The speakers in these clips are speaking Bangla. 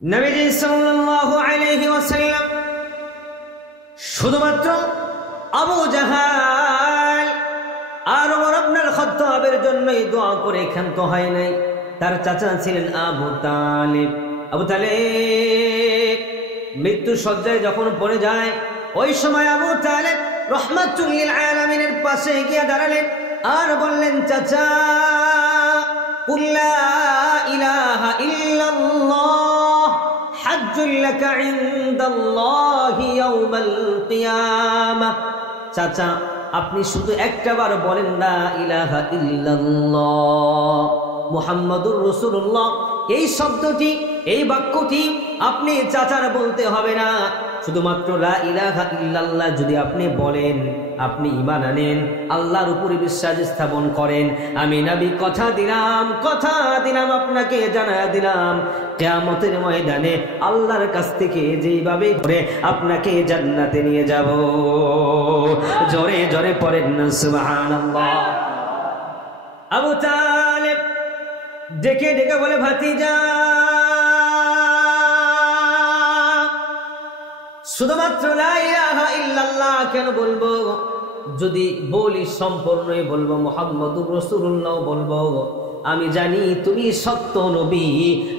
নবীজি সাল্লাল্লাহু আলাইহি ওয়াসাল্লাম শুধুমাত্র আবু জাহাল আর ওমর ইবনে খাত্তাবের জন্যই দোয়া করে ক্ষান্ত হয় নাই। তার চাচা ছিলেন আবু তালিব। আবু তালিব মৃত্যু শয্যায় যখন পড়ে যায়, ওই সময় আবু তালিব রাহমাতুল লিল আলামিনের পাশে গিয়ে দাঁড়ালেন আর বললেন, চাচা কুল লা ইলাহা ইল্লাল্লাহ হাজ্জুল লাকা ইনদাল্লাহি ইয়াউমাল কিয়ামাহ। চাচা আপনি শুধু একটাবার বলেন লা ইলাহা ইল্লাল্লাহ মুহাম্মাদুর রাসূলুল্লাহ, এই শব্দটি, এই বাক্যটি আপনি চাচার বলতে হবে না। শুধুমাত্র লা ইলাহা ইল্লাল্লাহ যদি আপনি বলেন, আপনি ঈমান আনেন, আল্লাহর উপরে বিশ্বাস স্থাপন করেন, আমি নবী কথা দিলাম আপনাকে জানায়া দিলাম, কিয়ামতের ময়দানে আল্লাহর কাছ থেকে যেইভাবে করে আপনাকে জান্নাতে নিয়ে যাব। জোরে জোরে পড়েন না সুবহানাল্লাহ। আবু তালিব ডেকে ডেকে বলে, ভাতিজা শুধুমাত্র লা ইলাহা ইল্লাল্লাহ কেন বলবো? যদি বলি সম্পূর্ণই বলবো, মুহাম্মাদুর রাসূলুল্লাহ বলবো। আমি জানি তুমি সত্য নবী,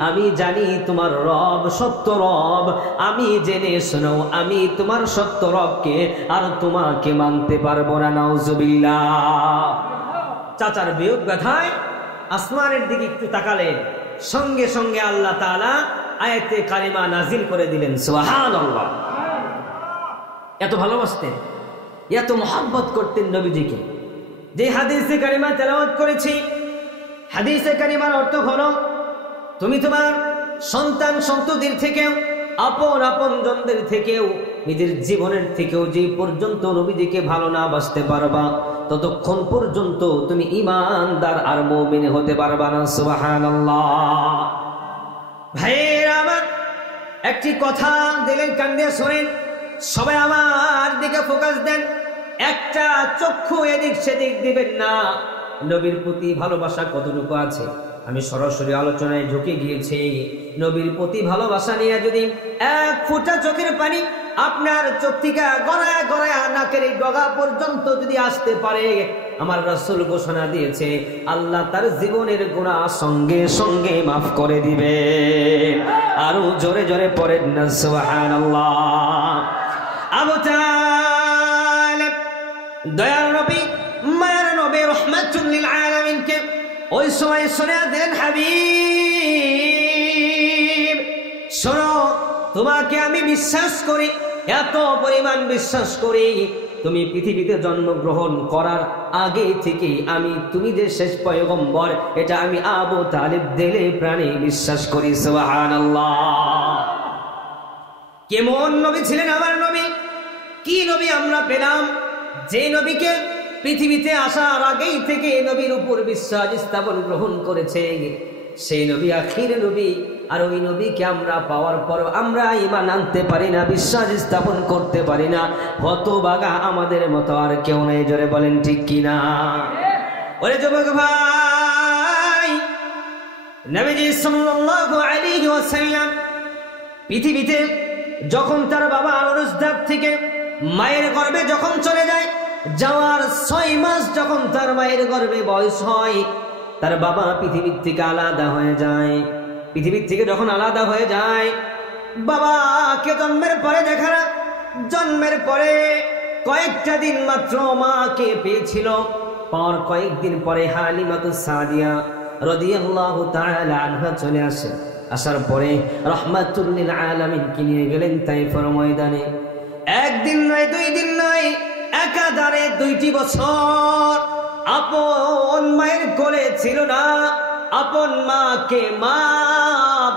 আমি জানি তোমার রব সত্য রব, আমি জেনে শোনো আমি তোমার সত্য রবকে আর তোমাকে মানতে পারবো না। নাউজুবিল্লাহ। চাচার বিয়োগ ব্যথায় আসমানের দিকে একটু তাকালেন, সঙ্গে সঙ্গে আল্লাহ তাআলা আয়াতে কারিমা নাজিল করে দিলেন। সুবহানাল্লাহ। এত ভালোবাসতেন, এত মহব্বত করতেন নবীজিকে। যে হাদিসে কারিমা তেলাওয়াত করেছি, হাদিসে কারিমার অর্থ হলো, তুমি তোমার সন্তান সন্ততির থেকেও, আপন জনদের থেকেও, নিজের জীবনের থেকেও যে পর্যন্ত নবীজিকে ভালো না বাসতে পারবা, ততক্ষণ পর্যন্ত তুমি ঈমানদার আর মুমিন হতে পারবা না। সুবহানাল্লাহ। ভাইয়েরা আমার, একটি কথা দিলেন কান দিয়ে শোনেন, সবাই আমার দিকে ফোকাস দেন, একটা চক্ষু এদিক সেদিক দিবেন না। নবীর প্রতি ভালোবাসা কতটুকু আছে আমি সরাসরি আলোচনায় ঢুকে গিয়েছি। নবীর প্রতি ভালোবাসা নিয়ে যদি এক ফোঁটা চোখের পানি আপনার চোখ থেকে গড়ায় গড়ায় নাকের ডগা পর্যন্ত যদি আসতে পারে, আমার রাসূল ঘোষণা দিয়েছে আল্লাহ তার জীবনের গুনাহ সঙ্গে সঙ্গে মাফ করে দিবে। আরো জোরে জোরে পড়েন না সুবহানাল্লাহ। আবু তালিব দয়ার নবী, মায়ের নবী, রাহমাতুল লিল আলামিনকে ওই সময় শোনা দেন, হাবিব শোনো, তোমাকে আমি বিশ্বাস করি, এত পরিমাণ বিশ্বাস করি, তুমি পৃথিবীতে জন্মগ্রহণ করার আগে থেকে তুমি যে শেষ পয়গম্বর, এটা আমি আবু তালিব দিলে প্রাণে বিশ্বাস করি। সুবহানাল্লাহ। কেমন নবী ছিলেন আমার নবী? কি নবী আমরা পেলাম, যে নবীকে পৃথিবীতে আসার আগেই থেকে নবীর উপর বিশ্বাস স্থাপন গ্রহণ করেছে, সেই নবী আখির নবী। আর ওই নবীকে আমরা পাওয়ার পর আমরা ঈমান আনতে পারি না, বিশ্বাস স্থাপন করতে পারি না। হতভাগা আমাদের মতো আর কেউ নেই। জোরে বলেন ঠিক কিনা? ওরে যুবক ভাই, নবীজি সাল্লাল্লাহু আলাইহি ওয়াসাল্লাম পৃথিবীতে যখন তার বাবা আরজদার থেকে মায়ের গর্ভে যখন চলে যায়, যাওয়ার 6 মাস যখন তার মায়ের গর্ভে বয়স হয়, তার বাবা পৃথিবীর থেকে আলাদা হয়ে যায়। পৃথিবীর থেকে যখন আলাদা হয়ে যায়, বাবাকে জন্মের পরে দেখা না, জন্মের পরে কয়েকটা দিন মাত্র মাকে পেয়েছিল। পর কয়েকদিন পরে হালিমাতুস সাদিয়া রাদিয়াল্লাহু তাআলা আনহা চলে আসে। আসার পরে রাহমাতুল লিল আলামিনকে নিয়ে গেলেন তাইফের ময়দানে। একদিন নয়, 2 দিন নয়, একাধারে 2টি বছর আপন মায়ের কোলে ছিল না, আপন মাকে মা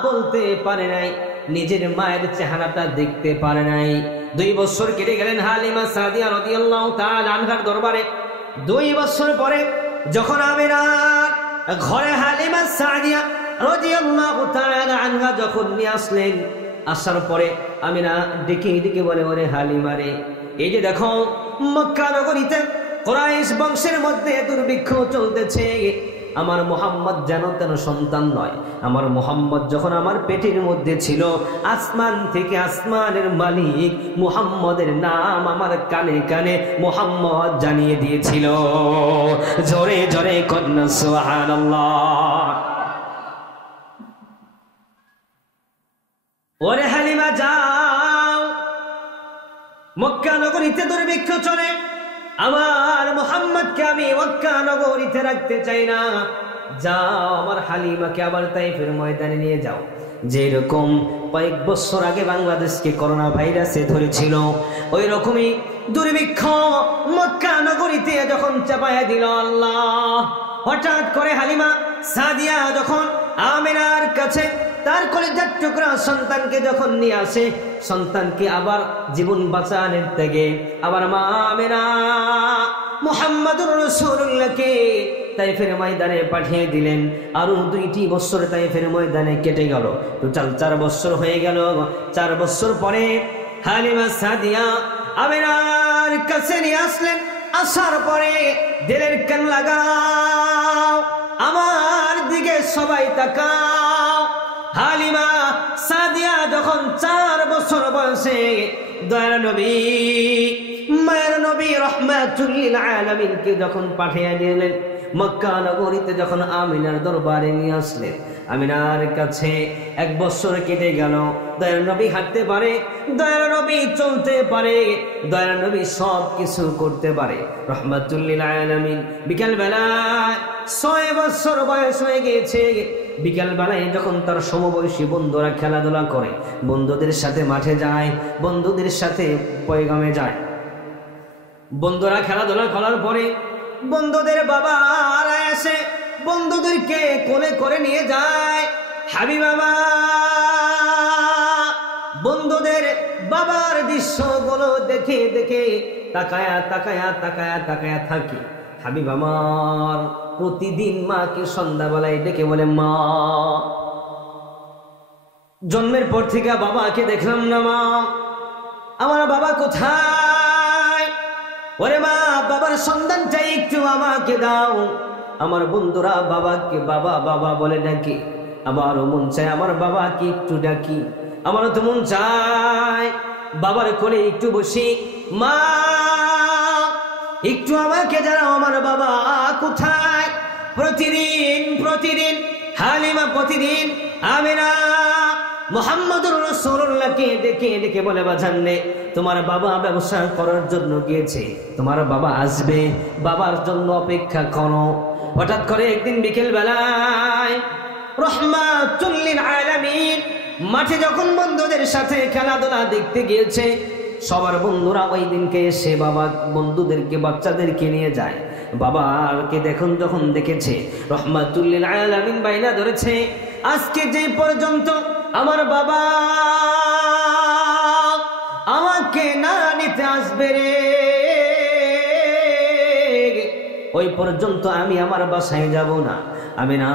বলতে পারে নাই, নিজের মায়ের চেহারাটা দেখতে পারে নাই। 2 বছর কেটে গেলেন হালিমা সাদিয়া রাদিয়াল্লাহু তাআলা আনহার দরবারে। 2 বছর পরে যখন আমিনার ঘরে হালিমা সাদিয়া রাদিয়াল্লাহু তাআলা আনহা যখন নিয়ে আসলেন, আসার পরে আমিনা ডেকে ডেকে বলে, ওরে হালিমা রে, এই যে দেখো মক্কা নগরীতে কুরাইশ বংশের মধ্যে দুর্ভিক্ষ চলতেছে, আমার মুহাম্মদ যেন তেন সন্তান নয়। আমার মুহাম্মদ যখন আমার পেটের মধ্যে ছিল, আসমান থেকে আসমানের মালিক মুহাম্মদের নাম আমার কানে কানে মুহাম্মদ জানিয়ে দিয়েছিল। জোরে জোরে কন্যা সুবহানাল্লাহ। ওরে হালিমা যাও, মক্কা নগরীতে দুর্ভিক্ষ চলে, আমার মুহাম্মদকে আমি মক্কা নগরীতে রাখতে চাই না। যাও আমার হালিমাকে আবার তাইফের ময়দানে নিয়ে যাও। যেরকম কয়েক বছর আগে বাংলাদেশকে করোনা ভাইরাসে ধরেছিল, ওই রকমই দুর্ভিক্ষ মক্কা নগরীতে যখন চাপায়া দিল আল্লাহ, হঠাৎ করে হালিমা সাদিয়া যখন আমিনার কাছে তার কলিজার টুকরা সন্তানকে যখন নিয়ে আসে, সন্তানকে আবার জীবন বাঁচানোর থেকে আবার মা আমিনা মুহাম্মদুর রাসূলুল্লাহকে তাইফের ময়দানে পাঠিয়ে দিলেন। আরো 2টি বছর তাইফের ময়দানে কেটে গেল, টোটাল 4 বছর হয়ে গেল। 4 বছর পরে হালিমা সাদিয়া আমিনার কাছে নিয়ে আসলেন। আসার পরে দিলের কান লাগাও, আমার দিকে সবাই তাকাও। হালিমা সাদিয়া যখন 4 বছর বয়সে দয়ার নবী মায়ের নবী রাহমাতুল লিল আলামিনকে যখন পাঠিয়ে দিলেন, মক্কা নগরীতে যখন আমিনার দরবারে নিয়ে আসলেন, আমিনার কাছে 1 বছর কেটে গেল। দয়ার নবী হাঁটতে পারে, দয়ার নবী চলতে পারে, দয়ার নবী সব কিছু করতে পারে রাহমাতুল লিল আলামিন। বিকাল বেলায় 6 বছর বয়স হয়ে গিয়েছে। বিকাল বেলায় যখন তার সমবয়সী বন্ধুরা খেলাধুলা করে, বন্ধুদের সাথে মাঠে যায়, বন্ধুদের সাথে পয়গামে যায়। বন্ধুরা খেলাধুলা করার পরে বন্ধুদের বাবারা এসে বন্ধুদেরকে কোলে করে নিয়ে যায়। হাবিবা মা বন্ধুদের বাবার দৃশ্যগুলো দেখে দেখে তাকায়া তাকায়া তাকায়া তাকায়া থাকে। হাবিব আমার প্রতিদিন মাকে সন্ধ্যাবেলায় ডেকে বলে, মা জন্মের পর থেকে বাবাকে দেখলাম না, মা আমার বাবা কোথায়? ওরে মা, বাবার সন্ধানটা একটু আমাকে দাও। আমার বন্ধুরা বাবাকে বাবা বাবা বলে ডাকে, আমারও মন চায় আমার বাবাকে একটু ডাকি, আমারও তো মন চায় বাবার কোলে একটু বসি। মা একটু আমাকে জানাও আমার বাবা কোথায়? প্রতিদিন প্রতিদিন হালিমা প্রতিদিন আমিনা মুহাম্মদুর রাসূলুল্লাহকে ডেকে ডেকে বলে, বাজাননে তোমার বাবা ব্যবসা করার জন্য গিয়েছে, তোমার বাবা আসবে, বাবার জন্য অপেক্ষা করো। হঠাৎ করে একদিন বিকেল বেলায় রাহমাতুল লিল আলামিন মাঠে যখন বন্ধুদের সাথে খেলাধুলা দেখতে গিয়েছে, সবার বন্ধুরা ওই দিনকে এসে বাবা বন্ধুদেরকে বাচ্চাদেরকে নিয়ে যায়। বাবাকে যখন দেখেছে, রাহমাতুল লিল আলামিন বাইনা ধরেছে, আজকে যে পর্যন্ত আমার বাবা আমাকে না নিতে আসবে রে, ওই পর্যন্ত আমি আমার বাসায় যাব না। আমি না,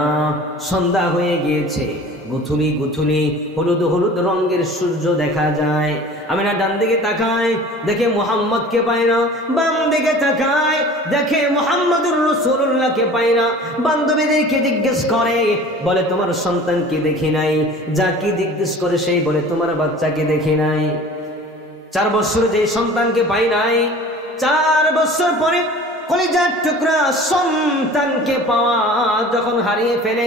সন্ধ্যা হয়ে গিয়েছে, গুথুলি গুথুলি হলুদ হলুদ রঙের সূর্য দেখা যায়। আমি না ডান দিকে তাকাই, দেখে মুহাম্মদকে পাই না, বাম দিকে তাকাই, দেখে মুহাম্মদুর রাসূলুল্লাহকে পাই না। বান্ধবীদেরকে জিজ্ঞেস করে, বলে তোমার সন্তানকে দেখি নাই। যাকে জিজ্ঞেস করে সেই বলে তোমার বাচ্চাকে দেখি নাই। 4 বছর যে সন্তানকে পাই নাই, 4 বছর পরে কলিজার টুকরা সন্তানকে পাওয়া যখন হারিয়ে ফেলে,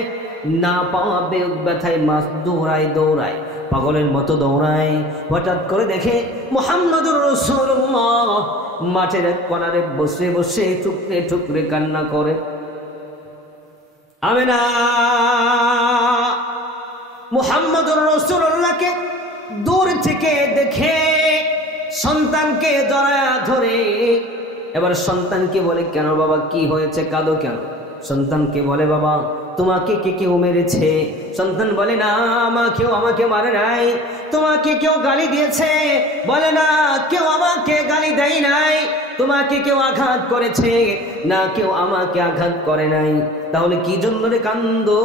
না পাওয়া বেগ ব্যথায় মাছ দৌড়ায় দৌড়ায়, পাগলের মতো দৌড়ায়। হঠাৎ করে দেখে মুহাম্মদুর রাসূলুল্লাহ মাঠের এক কোণারে বসে বসে টুকরে টুকরে কান্না করে। আমিনা মুহাম্মদুর রাসূলুল্লাহকে দূর থেকে দেখে সন্তানকে জড়ায়া ধরে। এবার সন্তানকে বলে, কেন বাবা, কি হয়েছে, কাঁদো কেন? সন্তানকে বলে, বাবা তোমাকে কে কেউ মেরেছে? সন্তান বলে, না মা, কেউ আমাকে মারে নাই। তোমাকে কেউ গালি দিয়েছে? বলে, না কেউ আমাকে গালি দেয় নাই। তোমাকে কেউ আঘাত করেছে? না, কেউ আমাকে আঘাত করে নাই। তাহলে কি জন্য রে কান্দো?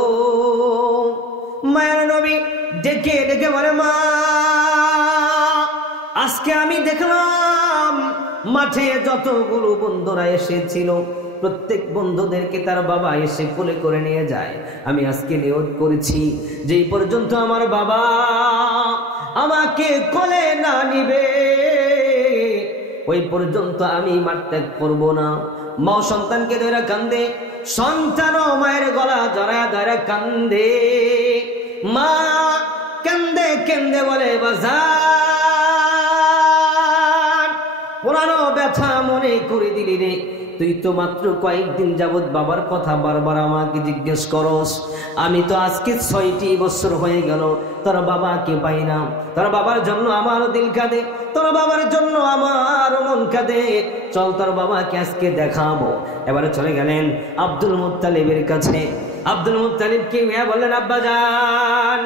মায়ের নবী ডেকে ডেকে বলে, মা আজকে আমি দেখলাম মাঠে যতগুলো বন্ধুরা এসেছিল প্রত্যেক বন্ধুদেরকে তার বাবা এসে কোলে করে নিয়ে যায়। আমি আজকে নিয়ত করেছি যেই পর্যন্ত আমার বাবা আমাকে কোলে না নিবে ওই পর্যন্ত আমি মার ত্যাগ করবো না। মা সন্তানকে ধরে কান্দে, সন্তানও মায়ের গলা জড়ায় ধরে কান্দে। মা কান্দে কান্দে বলে, বাজার পুরানো ব্যথা মনে করে দিলি রে, তুই তো মাত্র কয়েকদিন যাবত বাবার কথা বারবার আমাকে জিজ্ঞেস করস। আমি তো আজকে 6টি বছর হয়ে গেল তোর বাবাকে পাই না। তোর বাবার জন্য আমার দিল কাঁদে, তোর বাবার জন্য আমার মন কাঁদে। চল তোর বাবাকে আজকে দেখাবো। এবারে চলে গেলেন আব্দুল মুত্তালিবের কাছে। আব্দুল মুত্তালিবকে বললেন, আব্বাজান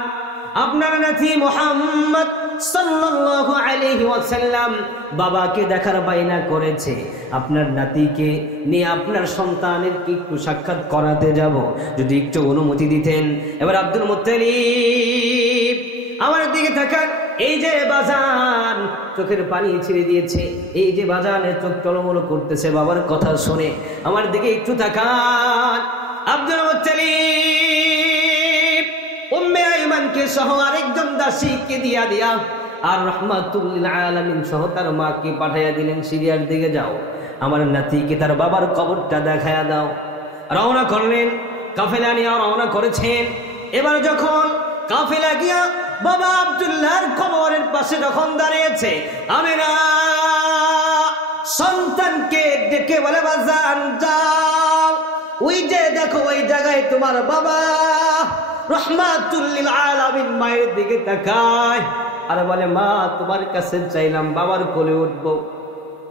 আপনার নাতি মুহাম্মদ সাল্লাল্লাহু আলাইহি ওয়াসাল্লাম বাবাকে দেখার বায়না করেছে, আপনার নাতিকে নিয়ে আপনার সন্তানের কি একটু সাক্ষাৎ করাতে যাব, যদি একটু অনুমতি দিতেন। এবার আব্দুল মুত্তালিব আমার দিকে তাকান, এই যে বাজান চোখের পানি ছেড়ে দিয়েছে, এই যে বাজানের চোখ টলমল করতেছে বাবার কথা শুনে, আমার দিকে একটু তাকান। আব্দুল মুত্তালিব উম্মে আইমানকে সহ আরেকজন দাসীকে দিয়া আর রাহমাতুল লিল আলামিন সহ তার মাকে পাঠাইয়া দিলেন, সিরিয়ার দিকে যাও, আমার নাতিকে তার বাবার কবরটা দেখায়া দাও। রওনা করলেন, কাফেলা নিয়ে রওনা করেছেন। এবার যখন কাফেলা গিয়া বাবা আব্দুল্লাহর কবরের পাশে যখন দাঁড়িয়েছে, আমিনা সন্তানকে ডেকে বলে, বাজান যাও, ওই যে দেখো ওই জায়গায় তোমার বাবা। রাহমাতুল লিল আলামিন মায়ের দিকে তাকায় আর বলে, মা তোমার কাছে চাইলাম বাবার কোলে উঠবো,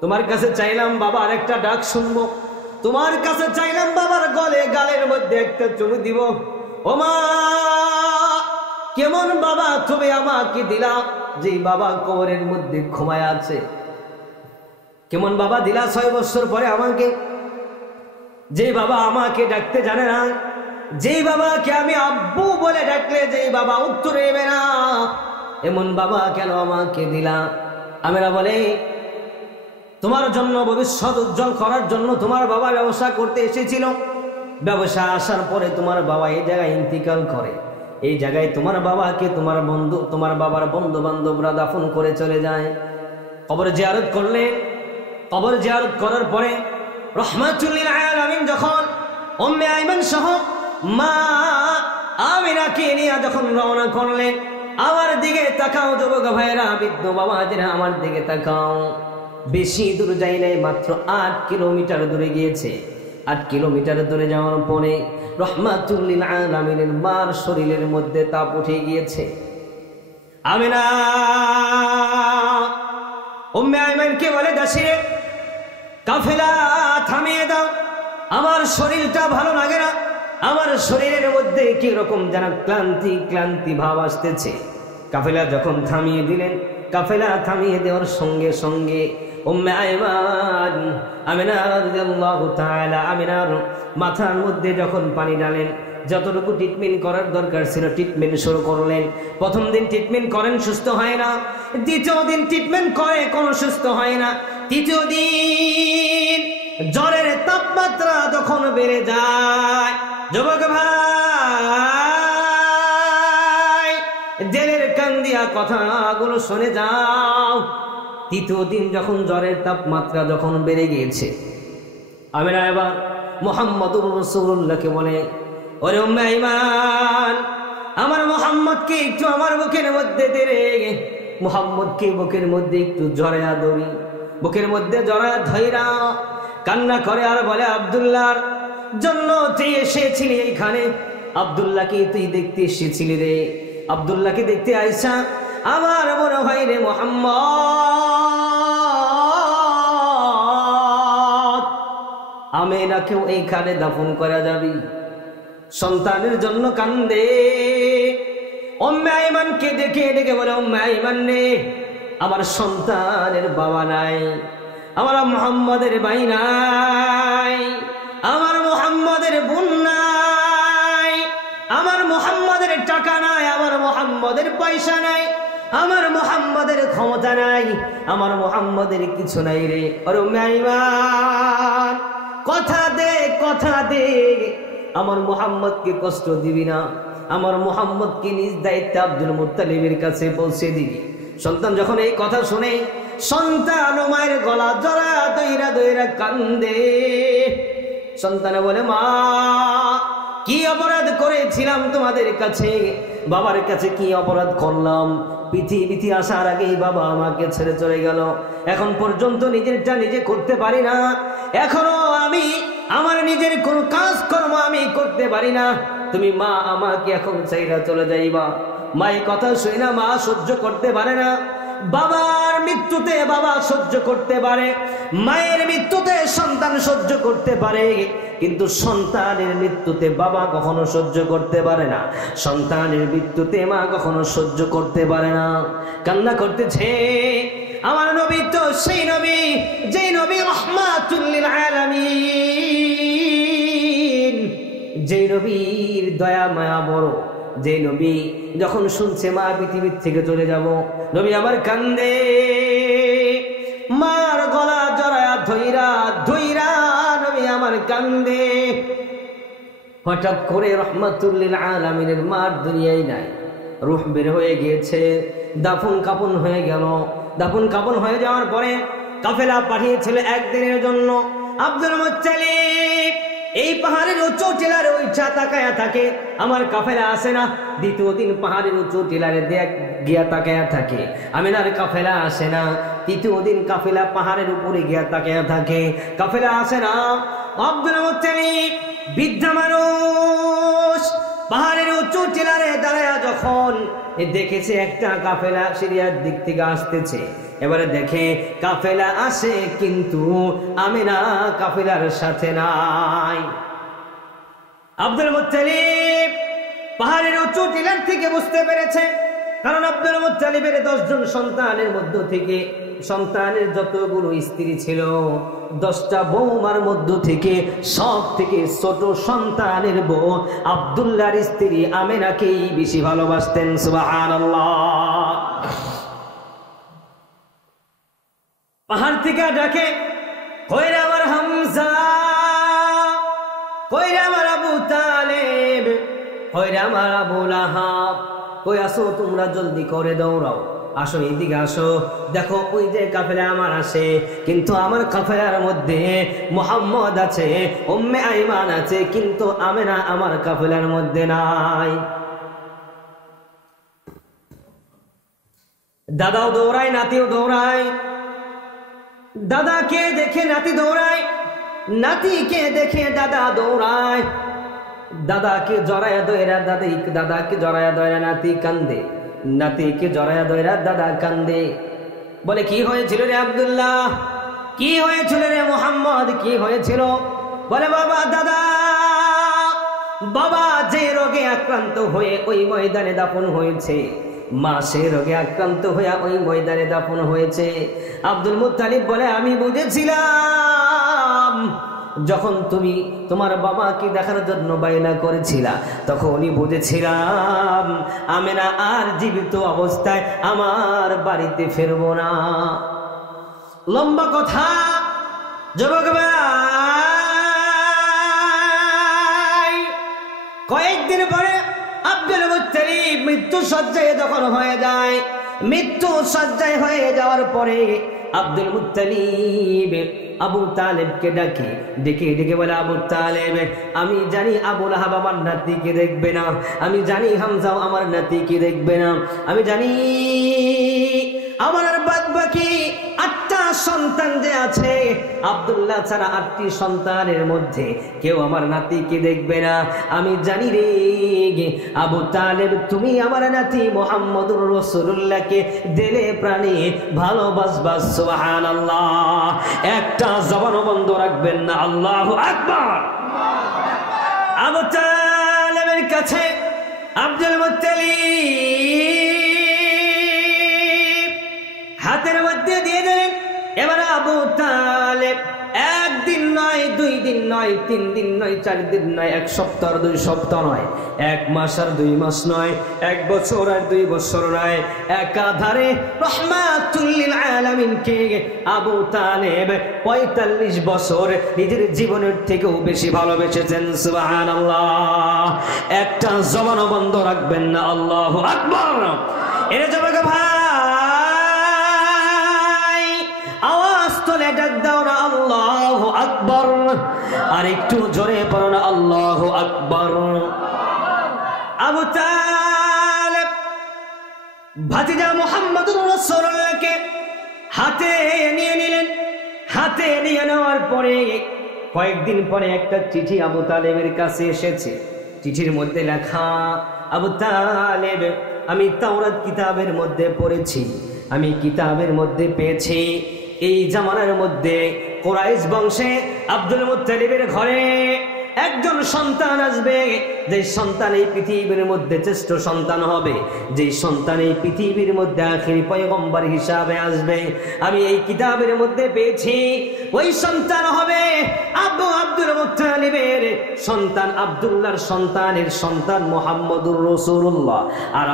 তোমার কাছে চাইলাম বাবার একটা ডাক শুনবো, তোমার কাছে চাইলাম বাবার গালের মধ্যে একটা চুমু দিব। ও মা, কেমন বাবা তুমি আমাকে দিলা, যে বাবা কবরের মধ্যে ঘুমায় আছে। কেমন বাবা দিলা 6 বছর পরে আমাকে, যে বাবা আমাকে ডাকতে জানে না, যেই বাবাকে আমি আব্বু বলে ডাকলে যেই বাবা উত্তর দেবে না, এমন বাবা কেন আমাকে দিলা? আমরা বলে, তোমার জন্য ভবিষ্যৎ উজ্জ্বল করার জন্য তোমার বাবা ব্যবসা করতে এসেছিল। ব্যবসা আসার পরে তোমার বাবা এই জায়গায় ইন্তিকাল করে। এই জায়গায় তোমার বাবাকে তোমার বাবার বন্ধু বান্ধবরা দাফন করে চলে যায়। কবর জিয়ারত করলেন। কবর জিয়ারত করার পরে রাহমাতুল লিল আলামিন যখন উম্মে আইমান সহ মা আমিনাকে নিয়ে যখন রওনা করলেন, আমার দিকে তাকাও যুবক ভাইরা, বৃদ্ধ বাবাজিরা আমার দিকে তাকাও। বেশি দূর যাই নাই, মাত্র 8 কিলোমিটার দূরে গিয়েছে। 8 কিলোমিটার দূরে যাওয়ার পরে রাহমাতুল লিল আলামিনের মার শরীরের মধ্যে তাপ উঠে গিয়েছে। আমিনা উম্মে আইমানকে বলে, দাসীরে কাফেলা থামিয়ে দাও, আমার শরীরটা ভালো লাগে না, আমার শরীরের মধ্যে কি রকম যেন ক্লান্তি ক্লান্তি ভাব আসতেছে। কাফেলা যখন থামিয়ে দিলেন, কাফেলা থামিয়ে দেওয়ার সঙ্গে সঙ্গে উম্মে আইমান আমিনা রাদিয়াল্লাহু তাআলা আমিনার মাথার মধ্যে যখন পানি ডালেন, যতটুকু ট্রিটমেন্ট করার দরকার ছিল ট্রিটমেন্ট শুরু করলেন। প্রথম দিন ট্রিটমেন্ট করেন, সুস্থ হয় না। দ্বিতীয় দিন ট্রিটমেন্ট করে, কোনো সুস্থ হয় না। তৃতীয় দিন জ্বরের তাপমাত্রা যখন বেড়ে যায়, যুবক ভাই জেলের কান দিয়া কথাগুলো শুনে যাও। তৃতীয় দিন যখন জ্বরের তাপমাত্রা যখন বেড়ে গিয়েছে, আমিনা এবার মুহাম্মদুর রাসূলুল্লাহকে বলে, ওরে উম্মে আইমান, আমার মুহাম্মদকে একটু আমার বুকের মধ্যে দে রে, মুহাম্মদকে বুকের মধ্যে একটু জড়ায়া ধরি। বুকের মধ্যে জড়ায়া ধইরা কান্না করে আর বলে, আব্দুল্লাহর জন্য তুই এসেছিলি এইখানে, আব্দুল্লাহকে তুই দেখতে এসেছিলি রে, আব্দুল্লাহকে দেখতে আইসা আমার বড় ভাই রে মুহাম্মদ, আমিনাকেও এইখানে দাফন করা যাবি। সন্তানের জন্য কান্দে। উম্মে আইমানকে ডেকে ডেকে বলে, উম্মে আইমান রে, আমার সন্তানের বাবা নাই, আমার মুহাম্মদের ভাই নাই, আমার মুহাম্মদের বোন নাই, আমার মুহাম্মদের টাকা নাই, আমার মুহাম্মদের পয়সা নাই, আমার মুহাম্মদের ক্ষমতা নাই, আমার মুহাম্মদের কিছু নাই রে। আর উম্মে আইমান কথা দে, কথা দে, আমার মুহাম্মদকে কষ্ট দিবি না, আমার মুহাম্মদকে নিজ দায়িত্বে আব্দুল মুত্তালিবের কাছে পৌঁছে দিবি। সন্তান যখন এই কথা শুনে, সন্তান মায়ের গলা জড়া দইরা দইরা কান্দে। সন্তানে বলে, মা কি অপরাধ করেছিলাম তোমাদের কাছে, বাবার কাছে কি অপরাধ করলাম? পৃথিবীতে আসার আগেই বাবা আমাকে ছেড়ে চলে গেল, এখন পর্যন্ত নিজেরটা নিজে করতে পারি না, এখনো আমি আমার নিজের কোন কাজকর্ম আমি করতে পারি না, তুমি মা আমাকে এখন চাইরা চলে যাইবা। মা এই কথা শুনে না, মা সহ্য করতে পারে না। বাবার মৃত্যুতে বাবা সহ্য করতে পারে, মায়ের মৃত্যুতে সন্তান সহ্য করতে পারে, কিন্তু সন্তানের মৃত্যুতে বাবা কখনো সহ্য করতে পারে না, সন্তানের মৃত্যুতে মা কখনো সহ্য করতে পারে না। কান্না করতেছে। আমার নবী তো সেই নবী, যেই নবী রাহমাতুল লিল আলামিন, যেই নবীর দয়া মায়া বড়, যে নবী যখন শুনছে মা পৃথিবীর থেকে চলে যাব, নবী আমার কান্দে, মার গলা জড়ায়া ধইরা ধইরা নবী আমার কান্দে। হঠাৎ করে রাহমাতুল লিল আলামিনের মার দুনিয়ায় নাই, রূহ বের হয়ে গিয়েছে, দাফন কাফন হয়ে গেল। দাফন কাফন হয়ে যাওয়ার পরে কাফেলা পাঠিয়েছিল একদিনের জন্য। আব্দুল মুত্তালিব এই পাহাড়ের উঁচু টিলারে ওইটা তাকায়া থাকে, আমার কাফেলা আসে না। দ্বিতীয় দিন পাহাড়ের উঁচু টিলারে গিয়া তাকায়া থাকে, আমিনার কাফেলা আসে না। তৃতীয় দিন কাফেলা পাহাড়ের উপরে গিয়া তাকায়া থাকে, কাফেলা আসে না। আব্দুল মুত্তালিব বৃদ্ধা মানুষ পাহাড়ের উঁচু টিলারে দাঁড়ায়া যখন দেখেছে একটা কাফেলা সিরিয়ার দিক থেকে আসতেছে, এবারে দেখে কাফেলা আসে কিন্তু আমিনা কাফেলার সাথে নাই। আব্দুল মুত্তালিব পাহাড়ের উঁচু টিলার থেকে বুঝতে পেরেছে, কারণ আব্দুল মুত্তালিবের 10 জন সন্তানের মধ্য থেকে, সন্তানের যতগুলো স্ত্রী ছিল 10টা বৌমার মধ্য থেকে সব থেকে ছোট সন্তানের বউ আব্দুল্লাহর স্ত্রী আমিনাকেই বেশি ভালোবাসতেন। সুবহানাল্লাহ। পাহাড় থেকে ডাকে, কইরা আমার হামজা, কইরা আমার আবু তালেব, কইরা আমার আবু লাহাব, কই আসো তোমরা, জলদি করে দৌড়াও, আসো এদিকে আসো, দেখো ওই যে কাফেলা আমার আসে, কিন্তু আমার কাফেলার মধ্যে মুহাম্মদ আছে, উম্মে আইমান আছে, কিন্তু আমিনা আমার কাফেলার মধ্যে নাই। দাদাও দৌড়ায়, নাতিও দৌড়ায়, দাদাকে দেখে নাতি দৌড়ায়, নাতিকে দেখে দাদা দৌড়ায়, দাদাকে জড়ায়া দইরা দাদাকে জড়ায়া দইরা নাতি কান্দে, নাতিকে জড়ায়া দইরা দাদা কান্দে। বলে, কি হয়েছিল রে আব্দুল্লাহ, কি হয়েছিল রে মুহাম্মদ, কি হয়েছিল? বলে, বাবা দাদা, বাবা যে রোগে আক্রান্ত হয়ে ওই ময়দানে দাফন হয়েছে, মা সে রোগে আক্রান্ত হয়ে ওই ময়দানে দাফন হয়েছে। আব্দুল মুত্তালিব বলে, আমি বুঝেছিলাম যখন তুমি তোমার বাবাকে দেখার জন্য বায়না করেছিলা, তখনই বুঝেছিলাম আমিনা আর জীবিত অবস্থায় আমার বাড়িতে ফিরবো না। লম্বা কথা, যুবক ভাই। কয়েকদিন পরে আব্দুল মুত্তালিব মৃত্যু সজ্জায় যখন হয়ে যায়, মৃত্যু সজ্জায় হয়ে যাওয়ার পরে আব্দুল মুত্তালিব আবু তালেবকে ডাকে, ডেকে ডেকে বলে, আবু তালেব, আমি জানি আবু লাহাব আমার নাতিকে দেখবে না, আমি জানি হামজাও আমার নাতিকে দেখবে না, আমি জানি আমার আর বাদ বাকি 8টা সন্তান যে আছে, আব্দুল্লাহ ছাড়া 8টি সন্তানের মধ্যে কেউ আমার নাতিকে দেখবে না। আমি জানি রে আবু তালেব, তুমি আমার নাতি মুহাম্মদুর রাসূলুল্লাহকে দিলে প্রাণে ভালোবাসবা। সুবহানাল্লাহ। একটা জবানও বন্ধ রাখবেন না। আল্লাহু আকবার। আবু তালেবের কাছে আব্দুল মুত্তালিব হাতের মধ্যে দিয়ে দিলেন। এবার আবু তালেব একদিন নয়, 2 দিন নয়, 3 দিন নয়, 4 দিন নয়, 1 সপ্তাহ আর 2 সপ্তাহ নয়, 1 মাস আর 2 মাস নয়, 1 বছর আর 2 বছর নয়, একাধারে রহমাতুল লিল আলামিনকে আবু তালেব 45 বছর নিজের জীবনের থেকেও বেশি ভালোবেসেছেন। সুবহানাল্লাহ। একটা জবানও বন্ধ রাখবেন না। আল্লাহু আকবার। এর জবাকে ভাই আওয়াজ তোলে ডাক দাও না আল্লাহু আকবার। আর একটু জোরে পড়ো না আল্লাহু আকবার। আবু তালেব ভাতিজা মুহাম্মদুর রাসূলুল্লাহকে হাতে নিয়ে নিলেন। হাতে নিয়ে নেওয়ার পরে কয়েকদিন পরে একটা চিঠি আবু তালেবের কাছে এসেছে। চিঠির মধ্যে লেখা, আবু তালেব, আমি তাওরাত কিতাবের মধ্যে পড়েছি, আমি কিতাবের মধ্যে পেয়েছি এই জামানার মধ্যে কুরাইশ বংশে আব্দুল মুত্তালিবের ঘরে একজন সন্তান আসবে, যে সন্তান এই পৃথিবীর মধ্যে শ্রেষ্ঠ সন্তান হবে, যে সন্তান এই পৃথিবীর মধ্যে আখির পয়গম্বর হিসাবে আসবে। আমি এই কিতাবের মধ্যে পেয়েছি ওই সন্তান হবে আব্দুল মুত্তালিবের সন্তান, আব্দুল্লাহর সন্তানের সন্তান মুহাম্মদুর রাসূলুল্লাহ। আর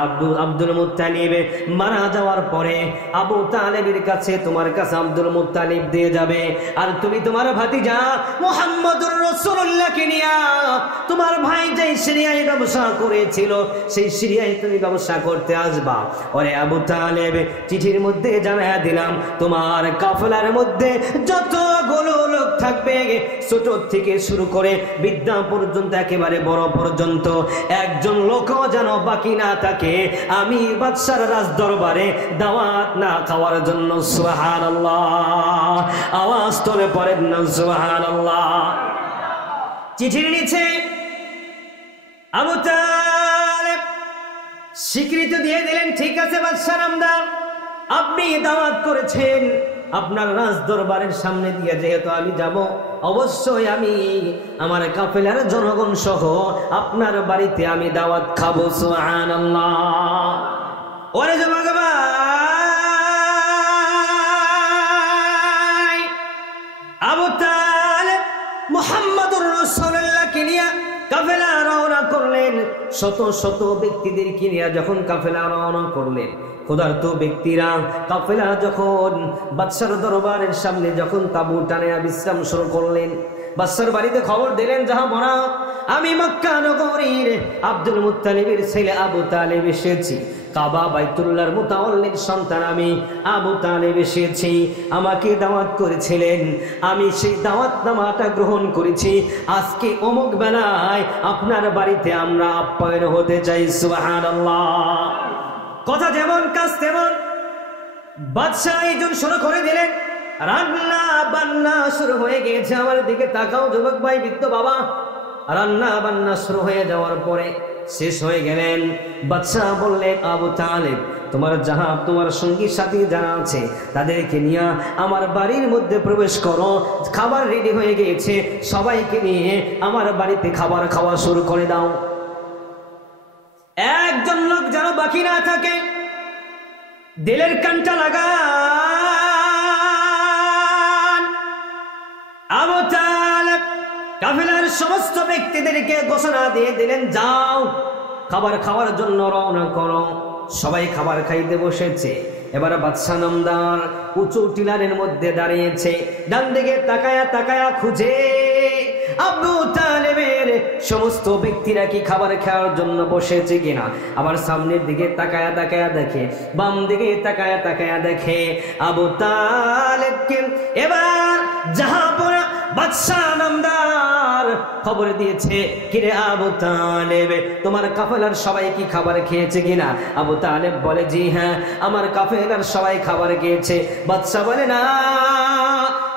আব্দুল মুত্তালিব মারা যাওয়ার পরে আবু তালেবের কাছে, তোমার কাছে আব্দুল মুত্তালিব দিয়ে যাবে, আর তুমি তোমার ভাতিজা মুহাম্মদুর রাসূলুল্লাহকে নিয়া তোমার ভাই যে সিরিয়ায় ব্যবসা করেছিল সেই সিরিয়ায় তুমি ব্যবসা করতে আসবা। ওরে আবু তালেব, চিঠির মধ্যে জানায়া দিলাম তোমার কাফেলার মধ্যে যতগুলো লোক থাকবে, ছোট থেকে শুরু করে বৃদ্ধা পর্যন্ত, একেবারে বড় পর্যন্ত, একজন লোকও যেন বাকি না থাকে আমি বাদশার রাজ দরবারে দাওয়াত না খাওয়ার জন্য। সুবহানাল্লাহ। আওয়াজ তোলে পড়েন না সুবহানাল্লাহ। চিঠির নিচে আবু তালেব স্বীকৃতি দিয়ে দিলেন, ঠিক আছে বাদশা নামদার, আপনি দাওয়াত করেছেন, আপনার রাজ দরবারের সামনে দিয়ে যেহেতু আমি যাব, অবশ্যই আমি আমার কাফেলার জনগণ সহ আপনার বাড়িতে আমি দাওয়াত খাবো। সুবহানাল্লাহ। ওরে জমাগ ভাই, আবু তালেব মুহাম্মদুর রাসূলুল্লাহকে নিয়ে কাফেলা রওনা করলেন। শত শত ব্যক্তিদেরকে নিয়ে যখন কাফেলা রওনা করলেন, ক্ষুধার্ত ব্যক্তিরা কাফেলা যখন বাদশার দরবারের সামনে যখন তাঁবু টানে বিশ্রাম শুরু করলেন, বাদশার বাড়িতে খবর দিলেন, যাহা বনা, আমি মক্কা নগরীর আব্দুল মুত্তালিবের ছেলে আবু তালেব এসেছি, কাবা বাইতুল্লাহর মুতাওয়াল্লির সন্তান আমি আবু তালেব এসেছি, আমাকে দাওয়াত করেছিলেন, আমি সেই দাওয়াতনামাটা গ্রহণ করেছি, আজকে অমুক বেলায় আপনার বাড়িতে আমরা আপ্যায়ন হতে চাই। সুবহানাল্লাহ। কথা যেমন কাজ তেমন। বাদশা আয়োজন শুরু করে দিলেন, রান্না বান্না শুরু হয়ে গিয়েছে। আমার দিকে তাকাও যুবক ভাই, বৃদ্ধ বাবা। রান্না বান্না শুরু হয়ে যাওয়ার পরে শেষ হয়ে গেলেন। বাদশা বললেন, আবু তালেব, তোমার সঙ্গী সাথী যারা আছে তাদেরকে নিয়ে আমার বাড়ির মধ্যে প্রবেশ করো, খাবার রেডি হয়ে গিয়েছে, সবাইকে নিয়ে আমার বাড়িতে খাবার খাওয়া শুরু করে দাও। একজন লোক যেন বাকি না থাকে, দিলের কানটা লাগান। আবু তালেব কাফেলার সমস্ত ব্যক্তিদেরকে ঘোষণা দিয়ে দিলেন, যাও খাবার খাওয়ার জন্য রওনা করো। সবাই খাবার খাইতে বসেছে। এবার বাদশা নামদার উঁচু টিলারের মধ্যে দাঁড়িয়েছে, ডান দিকে তাকায়া তাকায়া খুঁজে আবু তালেবের সমস্ত ব্যক্তিরা কি খাবার খাওয়ার জন্য বসেছে কিনা। আবার সামনের দিকে তাকায়া তাকায়া দেখে, বাম দিকে তাকায়া তাকায়া দেখে আবু তালেবকে। এবার জাহাপনা বাদশা নামদার খবর দিয়েছে, কিরে আবু তালেব, তোমার কাফেলার সবাই কি খাবার খেয়েছে কিনা? আবু তালেব বলে, জি হ্যাঁ, আমার কাফেলার সবাই খাবার খেয়েছে। বাদশা বলে, না,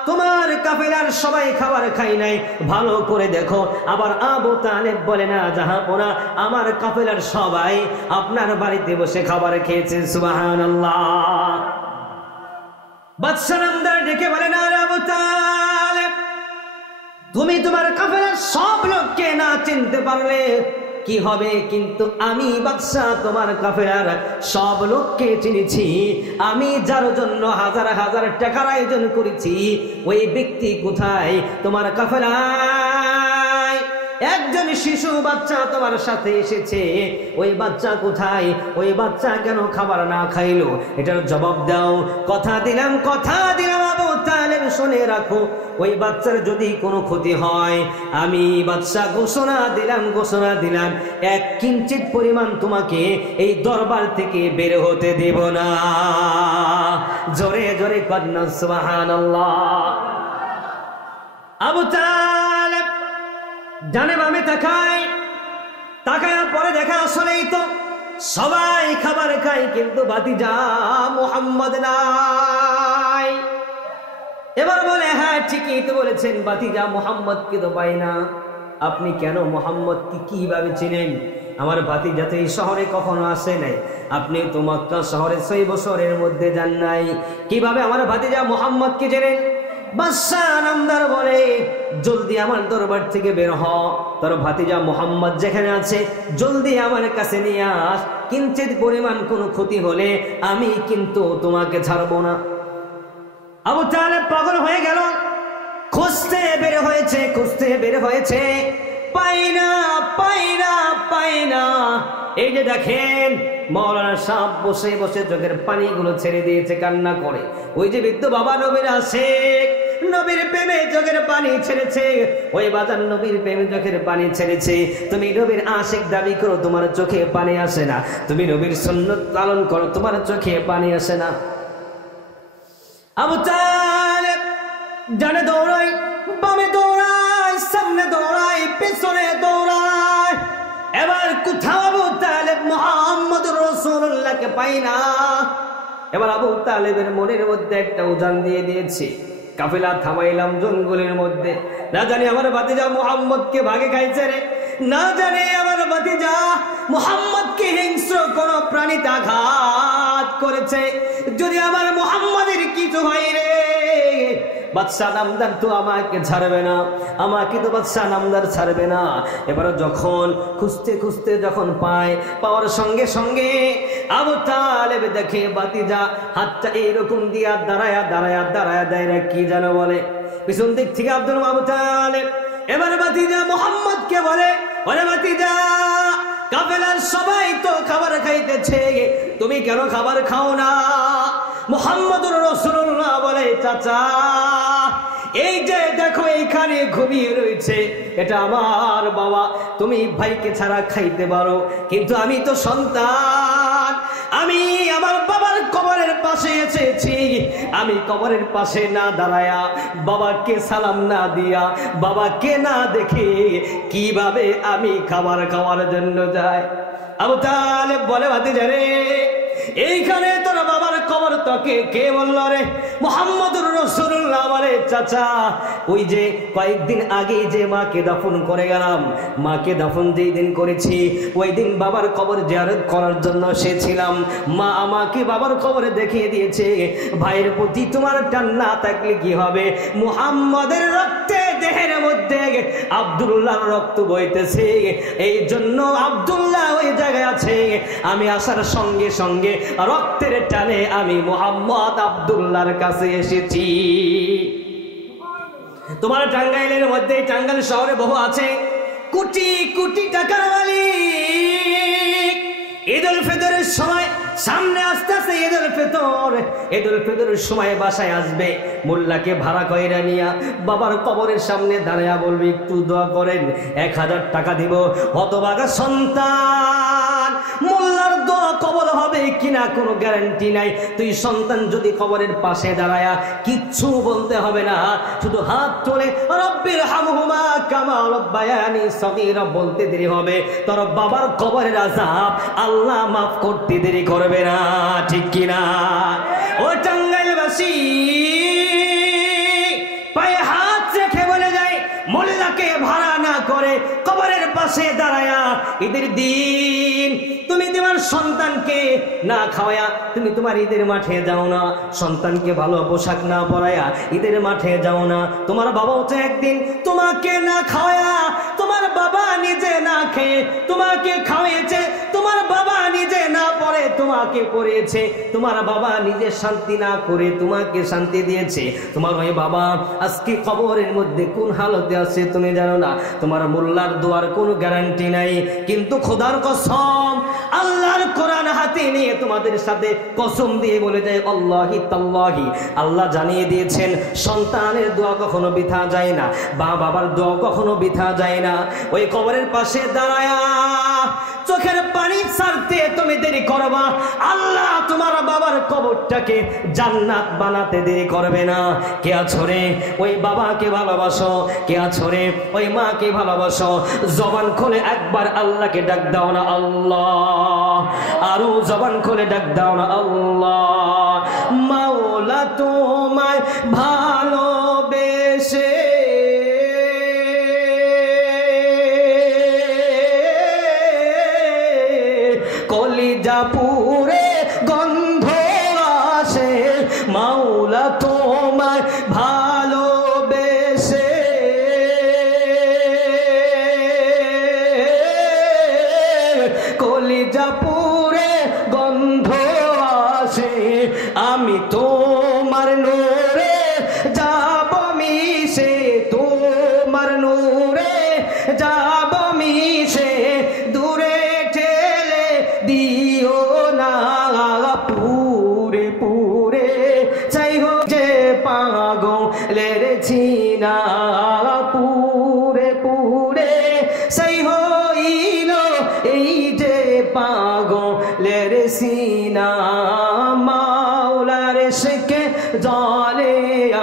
তোমার কাফেলার সবাই খাবার খাই নাই, ভালো করে দেখো। আবার আবু তালেব বলে, না জাহাপনা, আমার কাফেলার সবাই আপনার বাড়িতে বসে খাবার খেয়েছে। সুবহানাল্লাহ। বাদশা নামদার ডেকে বলে, না আবু তালেব, তুমি তোমার কাফেলার সব লোককে না চিনতে পারলে কি হবে, কিন্তু আমি বাদশাহ তোমার কাফেলার সব লোককে চিনেছি। আমি যার জন্য হাজার হাজার টাকার আয়োজন করেছি, ওই ব্যক্তি কোথায়? তোমার কাফেলায় একজন শিশু বাচ্চা তোমার সাথে এসেছে, ওই বাচ্চা কোথায়? ওই বাচ্চা কেন খাবার না খাইলো? এটার জবাব দাও। কথা দিলাম আবু তালেব, শুনে রাখো, ওই বাচ্চার যদি কোনো ক্ষতি হয়, আমি বাদশা ঘোষণা দিলাম এক কিঞ্চিত পরিমাণ তোমাকে এই দরবার থেকে বের হতে দেব না। জোরে জোরে কন্যা সুবহানাল্লাহ। আবু তালেব ডানে বামে তাকায় পরে দেখা আসলেই তো সবাই খাবার খায়, কিন্তু ভাতিজা মুহাম্মদ নাই। এবার বলে, হ্যাঁ ঠিকই তো বলেছেন, ভাতিজা মুহাম্মদ কি তো পাই না। আপনি কেন মুহাম্মদ কি কিভাবে চিনেন? আমার ভাতিজা তো এই শহরে কখনো আসে নাই, আপনি তো মক্কা শহরে 6 বছরের মধ্যে যান নাই, কিভাবে আমার ভাতিজা মুহাম্মদ কি জানেন? বাদশাহ নামদার বলে, জলদি আমার দরবার থেকে বের হ, তোর ভাতিজা মুহাম্মদ যেখানে আছে জলদি আমার কাছে নিয়ে আস। কিঞ্চিত পরিমাণ কোনো ক্ষতি হলে আমি কিন্তু তোমাকে ছাড়বো না। আবু তালেব পাগল হয়ে গেল, খুঁজতে বের হয়েছে, পাই না। এই যে দেখেন মাওলানা সাহেব বসে বসে চোখের পানিগুলো ছেড়ে দিয়েছে, কান্না করে। ওই যে বৃদ্ধ বাবা নবীর আশিক, নবীর প্রেমে চোখের পানি ছেড়েছে, ওই বাজার নবীর প্রেমে চোখের পানি ছেড়েছে। তুমি নবীর আশিক দাবি করো, তোমার চোখে পানি আসে না। তুমি নবীর সুন্নাত পালন করো, তোমার চোখে পানি আসে না। আবু তালেব ডানে দৌড়ায়, বামে দৌড়ায়, সামনে দৌড়ায়, পেছনে দৌড়ায়। এবার কোথাও আবু তালেব মুহাম্মদুর রাসূলুল্লাহকে পাই না। এবার আবু তালেবের মনের মধ্যে একটা উজান দিয়ে দিয়েছে, কাফেলা থামাইলাম জঙ্গলের মধ্যে, না জানি আমার ভাতিজা মুহাম্মদকে ভাগে খাইছে রে, না জানি আমার ভাতিজা মুহাম্মদকে হিংস্র কোন প্রাণীতে আঘাত করেছে। যদি আমার মুহাম্মদের কিছু হয় রে, বাদশাহ নামদার তো আমাকে ছাড়বে না, আমাকে তো বাদশাহ নামদার ছাড়বে না। এবার যখন খুঁজতে যখন পাওয়ার সঙ্গে সঙ্গে আবু তালেব দেখে ভাতিজা হাতটা এইরকম দিয়া দাঁড়ায়া দেয়, কি যেন বলে, পিছন দিক থেকে আব্দুল আবু তালেব এবার ভাতিজা মুহাম্মদকে বলে, ওরে ভাতিজা, কাফেলার সবাই তো খাবার খাইতেছে, তুমি কেন খাবার খাও না? মুহাম্মদুর রাসূলুল্লাহ বলে, চাচা এই যে দেখো এইখানে ঘুমিয়ে রয়েছে, এটা আমার বাবা, তুমি ভাইকে ছাড়া খাইতে পারো, কিন্তু আমি তো সন্তান, আমি আমার বাবার কবরের পাশে এসেছি, আমি কবরের পাশে না দাঁড়ায়া, বাবাকে সালাম না দিয়া, বাবাকে না দেখে কিভাবে আমি খাবার খাওয়ার জন্য যাই? আবু তালেব বলে, ভাতিজা রে, এইখানে তোর বাবার কবর তোকে কে বলল রে? মুহাম্মদুর রাসূলুল্লাহ বলে, চাচা ওই যে কয়েকদিন আগে যে মাকে দাফন করে গেলাম, মাকে দাফন যেই দিন করেছি ওই দিন বাবার কবর জিয়ারত করার জন্য এসেছিলাম, মা আমাকে বাবার কবরে দেখিয়ে দিয়েছে। ভাইয়ের প্রতি তোমার টান না থাকলে কি হবে? মুহাম্মদের রক্তে দেহের মধ্যে আব্দুল্লাহর রক্ত বইতেছে, এই জন্য আব্দুল্লাহ ওই জায়গায় আছে, আমি আসার সঙ্গে সঙ্গে রক্তের টানে আমি মুহাম্মদ আব্দুল্লাহর কাছে এসেছি। তোমার টাঙ্গাইলের মধ্যে, টাঙ্গাইল শহরে বহু আছে কোটি কোটি টাকার মালিক। ঈদুল ফিতরের সময় সামনে আসতেছে, ঈদুল ফিতরের সময় বাসায় আসবে, মোল্লাকে ভাড়া কইরা নিয়া বাবার কবরের সামনে দাঁড়ায়া বলবে, একটু দোয়া করেন, 1000 টাকা দিব। হতভাগা সন্তান, মোল্লার দোয়া কবল হবে কিনা কোনো গ্যারান্টি নাই। তুই সন্তান যদি কবরের পাশে দাঁড়ায়া কিচ্ছু বলতে হবে না, শুধু হাত তুলে রব্বির হামহুমা কামা রাব্বায়ানি সগীরা বলতে দেরি হবে, তোর বাবার কবরের আযাব আল্লাহ মাফ করতে দেরি করবে না, ঠিক কিনা? ও টাঙ্গাইলবাসী, পায়ে হাত রেখে বলে যায়, মোল্লাকে ভাড়া না করে কবরের পাশে পাশে দাঁড়ায়া ঈদের দিন তুমি তোমার সন্তানকে না খাওয়া, তুমি তোমার ঈদের মাঠে যাও না, সন্তানকে ভালো পোশাক না পরায়া ঈদের মাঠে যাও না। তোমার বাবাও তো একদিন তোমাকে না খাওয়া, তোমার বাবা নিজে না খেয়ে তোমাকে খাওয়াইছে, তোমার বাবা নিজে না পড়ে তোমাকে পড়িয়েছে, তোমার বাবা নিজে শান্তি না করে তোমাকে শান্তি দিয়েছে। তোমার ওই বাবা আজকে কবরের মধ্যে কোন হালতে আছে তুমি জানো না। তোমার মোল্লার দোয়ার কোনো গ্যারান্টি নাই, কিন্তু খোদার কসম, আল্লাহর কোরআন হাতে নিয়ে তোমাদের সাথে কসম দিয়ে বলে যায় আল্লাহি তাল্লাহি, আল্লাহ জানিয়ে দিয়েছেন সন্তানের দোয়া কখনো বৃথা যায় না, বাবার দোয়া কখনো বৃথা যায় না। ওই কবরের পাশে দাঁড়ায়া চোখের পানি ছাড়তে তুমি দেরি করবা, আল্লাহ তোমার বাবার কবরটাকে জান্নাত বানাতে দেরি করবে না। কে আছো রে ওই বাবাকে ভালোবাসো, কে আছো রে ওই মাকে ভালোবাসো, জবান খুলে একবার আল্লাহকে ডাক দাও না আল্লাহ, আরো জবান খুলে ডাক দাও না আল্লাহ। মাওলা তোমায় ভালোবেসে কলিজা পুরে গন্ধ আসে, মাওলা তোমায় ভালোবেসে কলিজা পুরে গন্ধ আসে, আমি তোমার নূরে যাব মিশে, তোমার নূরে যাব মিশে, দূরে ঠেলে দিও না, পুরে পুরে চাই হো যে পাগলের ছিনা, পুরে পুরে চাই হইল এই যে পাগলের সিনা। মাওলার শেখে জলে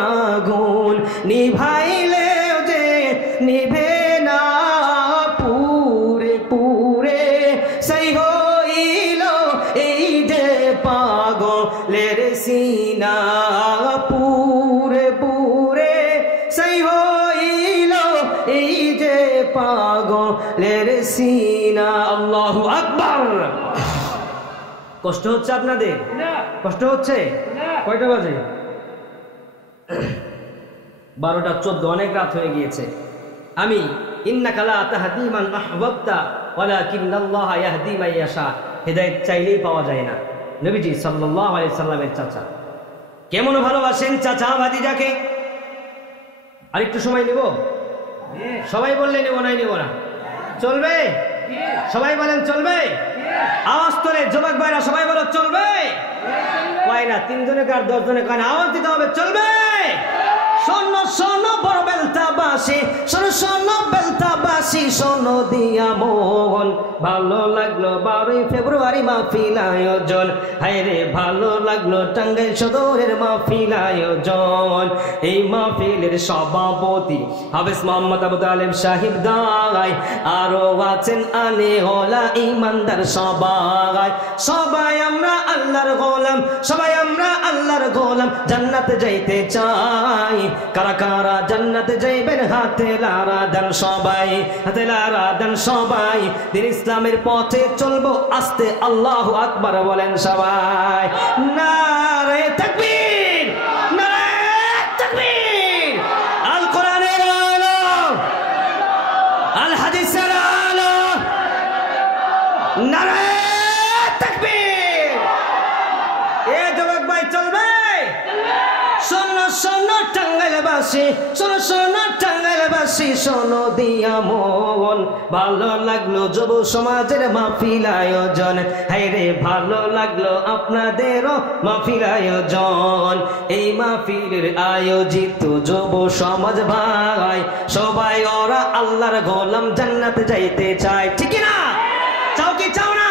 আগুন নিভাইলে যে নিভে না, পুরে পুরে সেই হইল এই যে পাগলের সিনা, পুরে পুরে সেই হইল এই যে পাগলের সিনা। আল্লাহু আকবার। কষ্ট হচ্ছে আপনাদের? কষ্ট হচ্ছে? কয়টা বাজে? 12:14, অনেক রাত হয়ে গিয়েছে। আমি ইন্নাকা লা তাহদি মান আহবাবতা ওয়ালাকিন্নাল্লাহা ইয়াহদি মান ইয়াশা, হেদায়েত চাইলেই পাওয়া যায় না। নবীজি সাল্লাল্লাহু আলাইহি সাল্লামের চাচা কেমন ভালোবাসেন চাচা ভাতিজাকে। আরেকটু সময় নেব? সবাই বললে নেব, নাই নেব না? চলবে? সবাই বলেন চলবে? আওয়াজ তোলে যুবক ভাইরা, সবাই বলো চলবে? কয় না, 3 জনে কার 10 জনে কয় না, আওয়াজ দিতে হবে চলবে। শোনো শোনো বড় বেলতাবাসী, শোনো শোনো বেলতাবাসী, শোনো দিয়া মন, ভালো লাগলো 12ই ফেব্রুয়ারি মাহফিল আয়োজন, হায় রে ভালো লাগলো টাঙ্গাইল সদরের মাহফিল আয়োজন। এই মাহফিলের সভাপতি হাফেজ মোহাম্মদ আবু তালেব সাহেব দাই, আরো আছেন আনে ওলা ইমানদার সবাই। সবাই আমরা আল্লাহর গোলাম, সবাই আমরা আল্লাহর গোলাম, জান্নাতে যাইতে চাই। কারা কারা জান্নাতে যাইবেন হাতে লারা দেন সবাই, হাতে লারা দেন সবাই। দিন ইসলামের পথে চলবো আস্তে, আল্লাহু আকবার বলেন সবাই। নারে তাকবীর, নারে তাকবীর। আল কোরআনের আলো, আল হাদিসের আলো, নারে তাকবীর। এ যুবক ভাই চলবে? শোনো শোনো টাঙ্গাইলবাসী, শোনো শোনো টাঙ্গাইলবাসী, শোনো দিয়া মন, ভালো লাগলো যুব সমাজের মাহফিল আয়োজন, হায় রে ভালো লাগলো আপনাদেরও মাহফিল আয়োজন। এই মাহফিলের আয়োজিত যুব সমাজ ভাই সবাই ওরা আল্লাহর গোলাম, জান্নাতে যাইতে চায়, ঠিক না? চাও কি চাও না?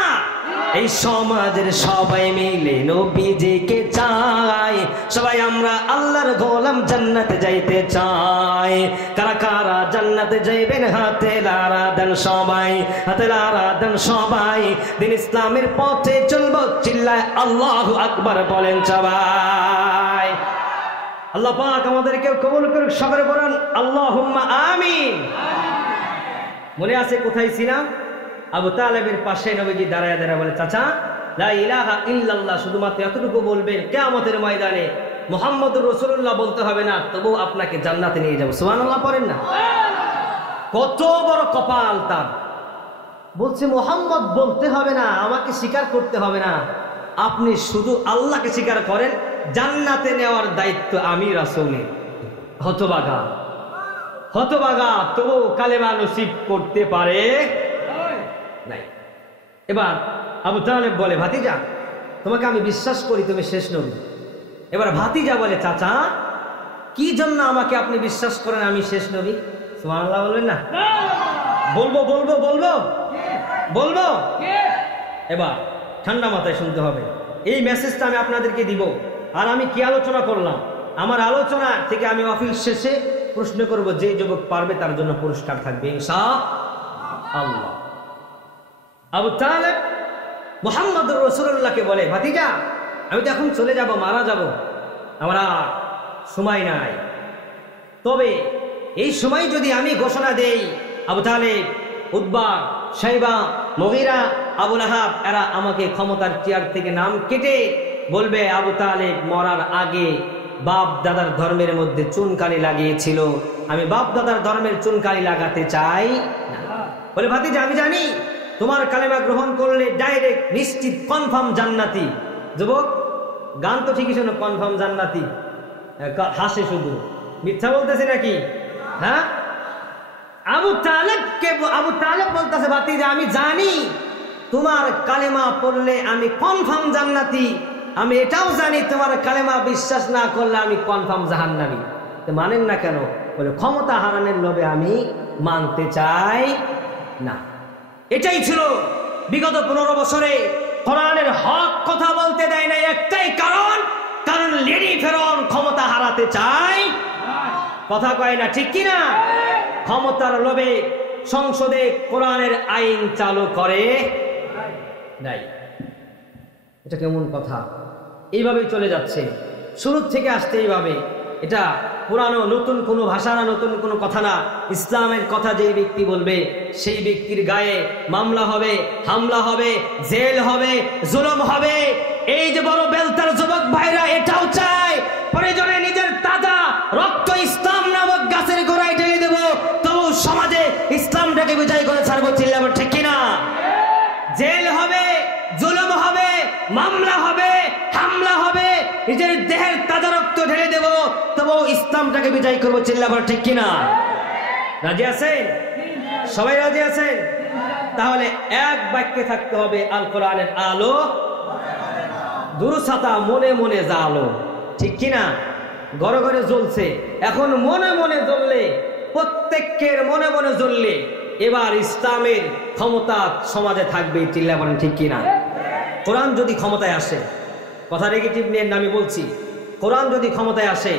এই সমাজের সবাই মিলে নবীজিকে চাই, সবাই আমরা আল্লাহর গোলাম, জান্নাতে যাইতে চাই। কারা কারা জান্নাতে যাইবেন হাতে লারা দেন সবাই, হাতে লারা দেন সবাই। দিন ইসলামের পথে চলবো, চিল্লায় আল্লাহু আকবার বলেন সবাই। আল্লাহ পাক আমাদেরকে কবুল করুক, সকলে বলেন আল্লাহুম্মা আমিন। মনে আছে কোথায় ছিলাম? আবু তালেবের পাশে নবীজি দাঁড়ায় দাঁড়ায় বলে, চাচা লা ইলাহা ইল্লাল্লাহ শুধুমাত্র এতটুকু বলবেন, কিয়ামতের ময়দানে মুহাম্মদুর রাসূলুল্লাহ বলতে হবে না, তবু আপনাকে জান্নাতে নিয়ে যাব। সুবহানাল্লাহ পড়েন না? কত বড় কপাল তার। বলছে মুহাম্মদ বলতে হবে না, আমাকে স্বীকার করতে হবে না, আপনি শুধু আল্লাহকে স্বীকার করেন, জান্নাতে নেওয়ার দায়িত্ব আমি রাসূলের। হতভাগা, হতভাগা, তবু কালেমা নসিব করতে পারে নাই। এবার আবু তালেব বলে, ভাতিজা তোমাকে আমি বিশ্বাস করি তুমি শেষ নবী। এবার ভাতিজা বলে, চাচা কি জন্য আমাকে আপনি বিশ্বাস করেন আমি শেষ নবী? সুবহানাল্লাহ বলবেন না? বলবো বলবো বলবো বলবো। এবার ঠান্ডা মাথায় শুনতে হবে, এই মেসেজটা আমি আপনাদেরকে দিব। আর আমি কি আলোচনা করলাম, আমার আলোচনা থেকে আমি মাহফিল শেষে প্রশ্ন করব, যে যুবক পারবে তার জন্য পুরস্কার থাকবে ইনশাআল্লাহ। আবু তালেব মুহাম্মদুর রাসূলুল্লাহকে বলে, ভাতিজা আমি তো এখন চলে যাব, মারা যাব, আমার আর সময় নাই, তবে এই সময় যদি আমি ঘোষণা দেই আবু তালেব, উতবা, শাইবা, মুগীরা, আবু লাহাব এরা আমাকে ক্ষমতার চেয়ার থেকে নাম কেটে বলবে আবু তালেব মরার আগে বাপ দাদার ধর্মের মধ্যে চুনকালি লাগিয়েছিল, আমি বাপ দাদার ধর্মের চুনকালি লাগাতে চাই না। বলে, ভাতিজা আমি জানি তোমার কালেমা গ্রহণ করলে ডাইরেক্ট নিশ্চিত কনফার্ম জান্নাতি। যুবক গান তো ঠিকই শোনো, কনফার্ম জান্নাতি, হাসে শুধু, মিথ্যা বলতেছে নাকি? হ্যাঁ, আবু তালেব বলতেছে, ভাতিজা আমি জানি তোমার কালেমা পড়লে আমি কনফার্ম জান্নাতি, আমি এটাও জানি তোমার কালেমা বিশ্বাস না করলে আমি কনফার্ম জাহান্নামী। মানেন না কেন? বলে, ক্ষমতা হারানোর লোভে আমি মানতে চাই না। এটাই ছিল বিগত 15 বছরে কোরআনের হক কথা বলতে দেয় না, একটাই কারণ লেডি ফেরাউন ক্ষমতা হারাতে চায়, কথা কয় না, ঠিক কিনা? ক্ষমতার লোভে সংসদে কোরআনের আইন চালু করে নাই। এটা কেমন কথা? এইভাবেই চলে যাচ্ছে, শুরু থেকে আসতে এইভাবে। এটা পুরানো নতুন কোনো ভাষা না, নতুন কোনো কথা না। ইসলামের কথা যেই ব্যক্তি বলবে সেই ব্যক্তির গায়ে মামলা হবে, হামলা হবে, জেল হবে, জুলুম হবে। এই যে বড় বেলতার যুবক ভাইরা এটাও চায়, প্রয়োজনে নিজের তাজা রক্ত ইসলাম নামক গাছের গোড়ায় ঢেলে দেব, তবু সমাজে ইসলামটাকে বিজয় করে ছাড়বো। চিল্লাবো ঠিক কিনা? জেল হবে, জুলুম হবে, মামলা হবে, হামলা হবে, নিজের দেহের তাজা রক্ত ঢেলে দেব, তবু ইসলামটাকে বিজয় করবো। চিল্লাবো ঠিক কিনা? রাজি আছেন? সবাই রাজি আছেন? তাহলে এক বাক্যে থাকতে হবে, আল কোরআনের আলো দুরুসাতা মনে মনে জালো, ঠিক কিনা? ঘরে ঘরে জ্বলছে, এখন মনে মনে জ্বললে, প্রত্যেকের মনে মনে জ্বললে এবার ইসলামের ক্ষমতা সমাজে থাকবে। চিল্লা বলেন ঠিক কিনা? কোরআন যদি ক্ষমতায় আসে, কথা নেগেটিভ নিয়ে আমি বলছি, কোরআন যদি ক্ষমতায় আসে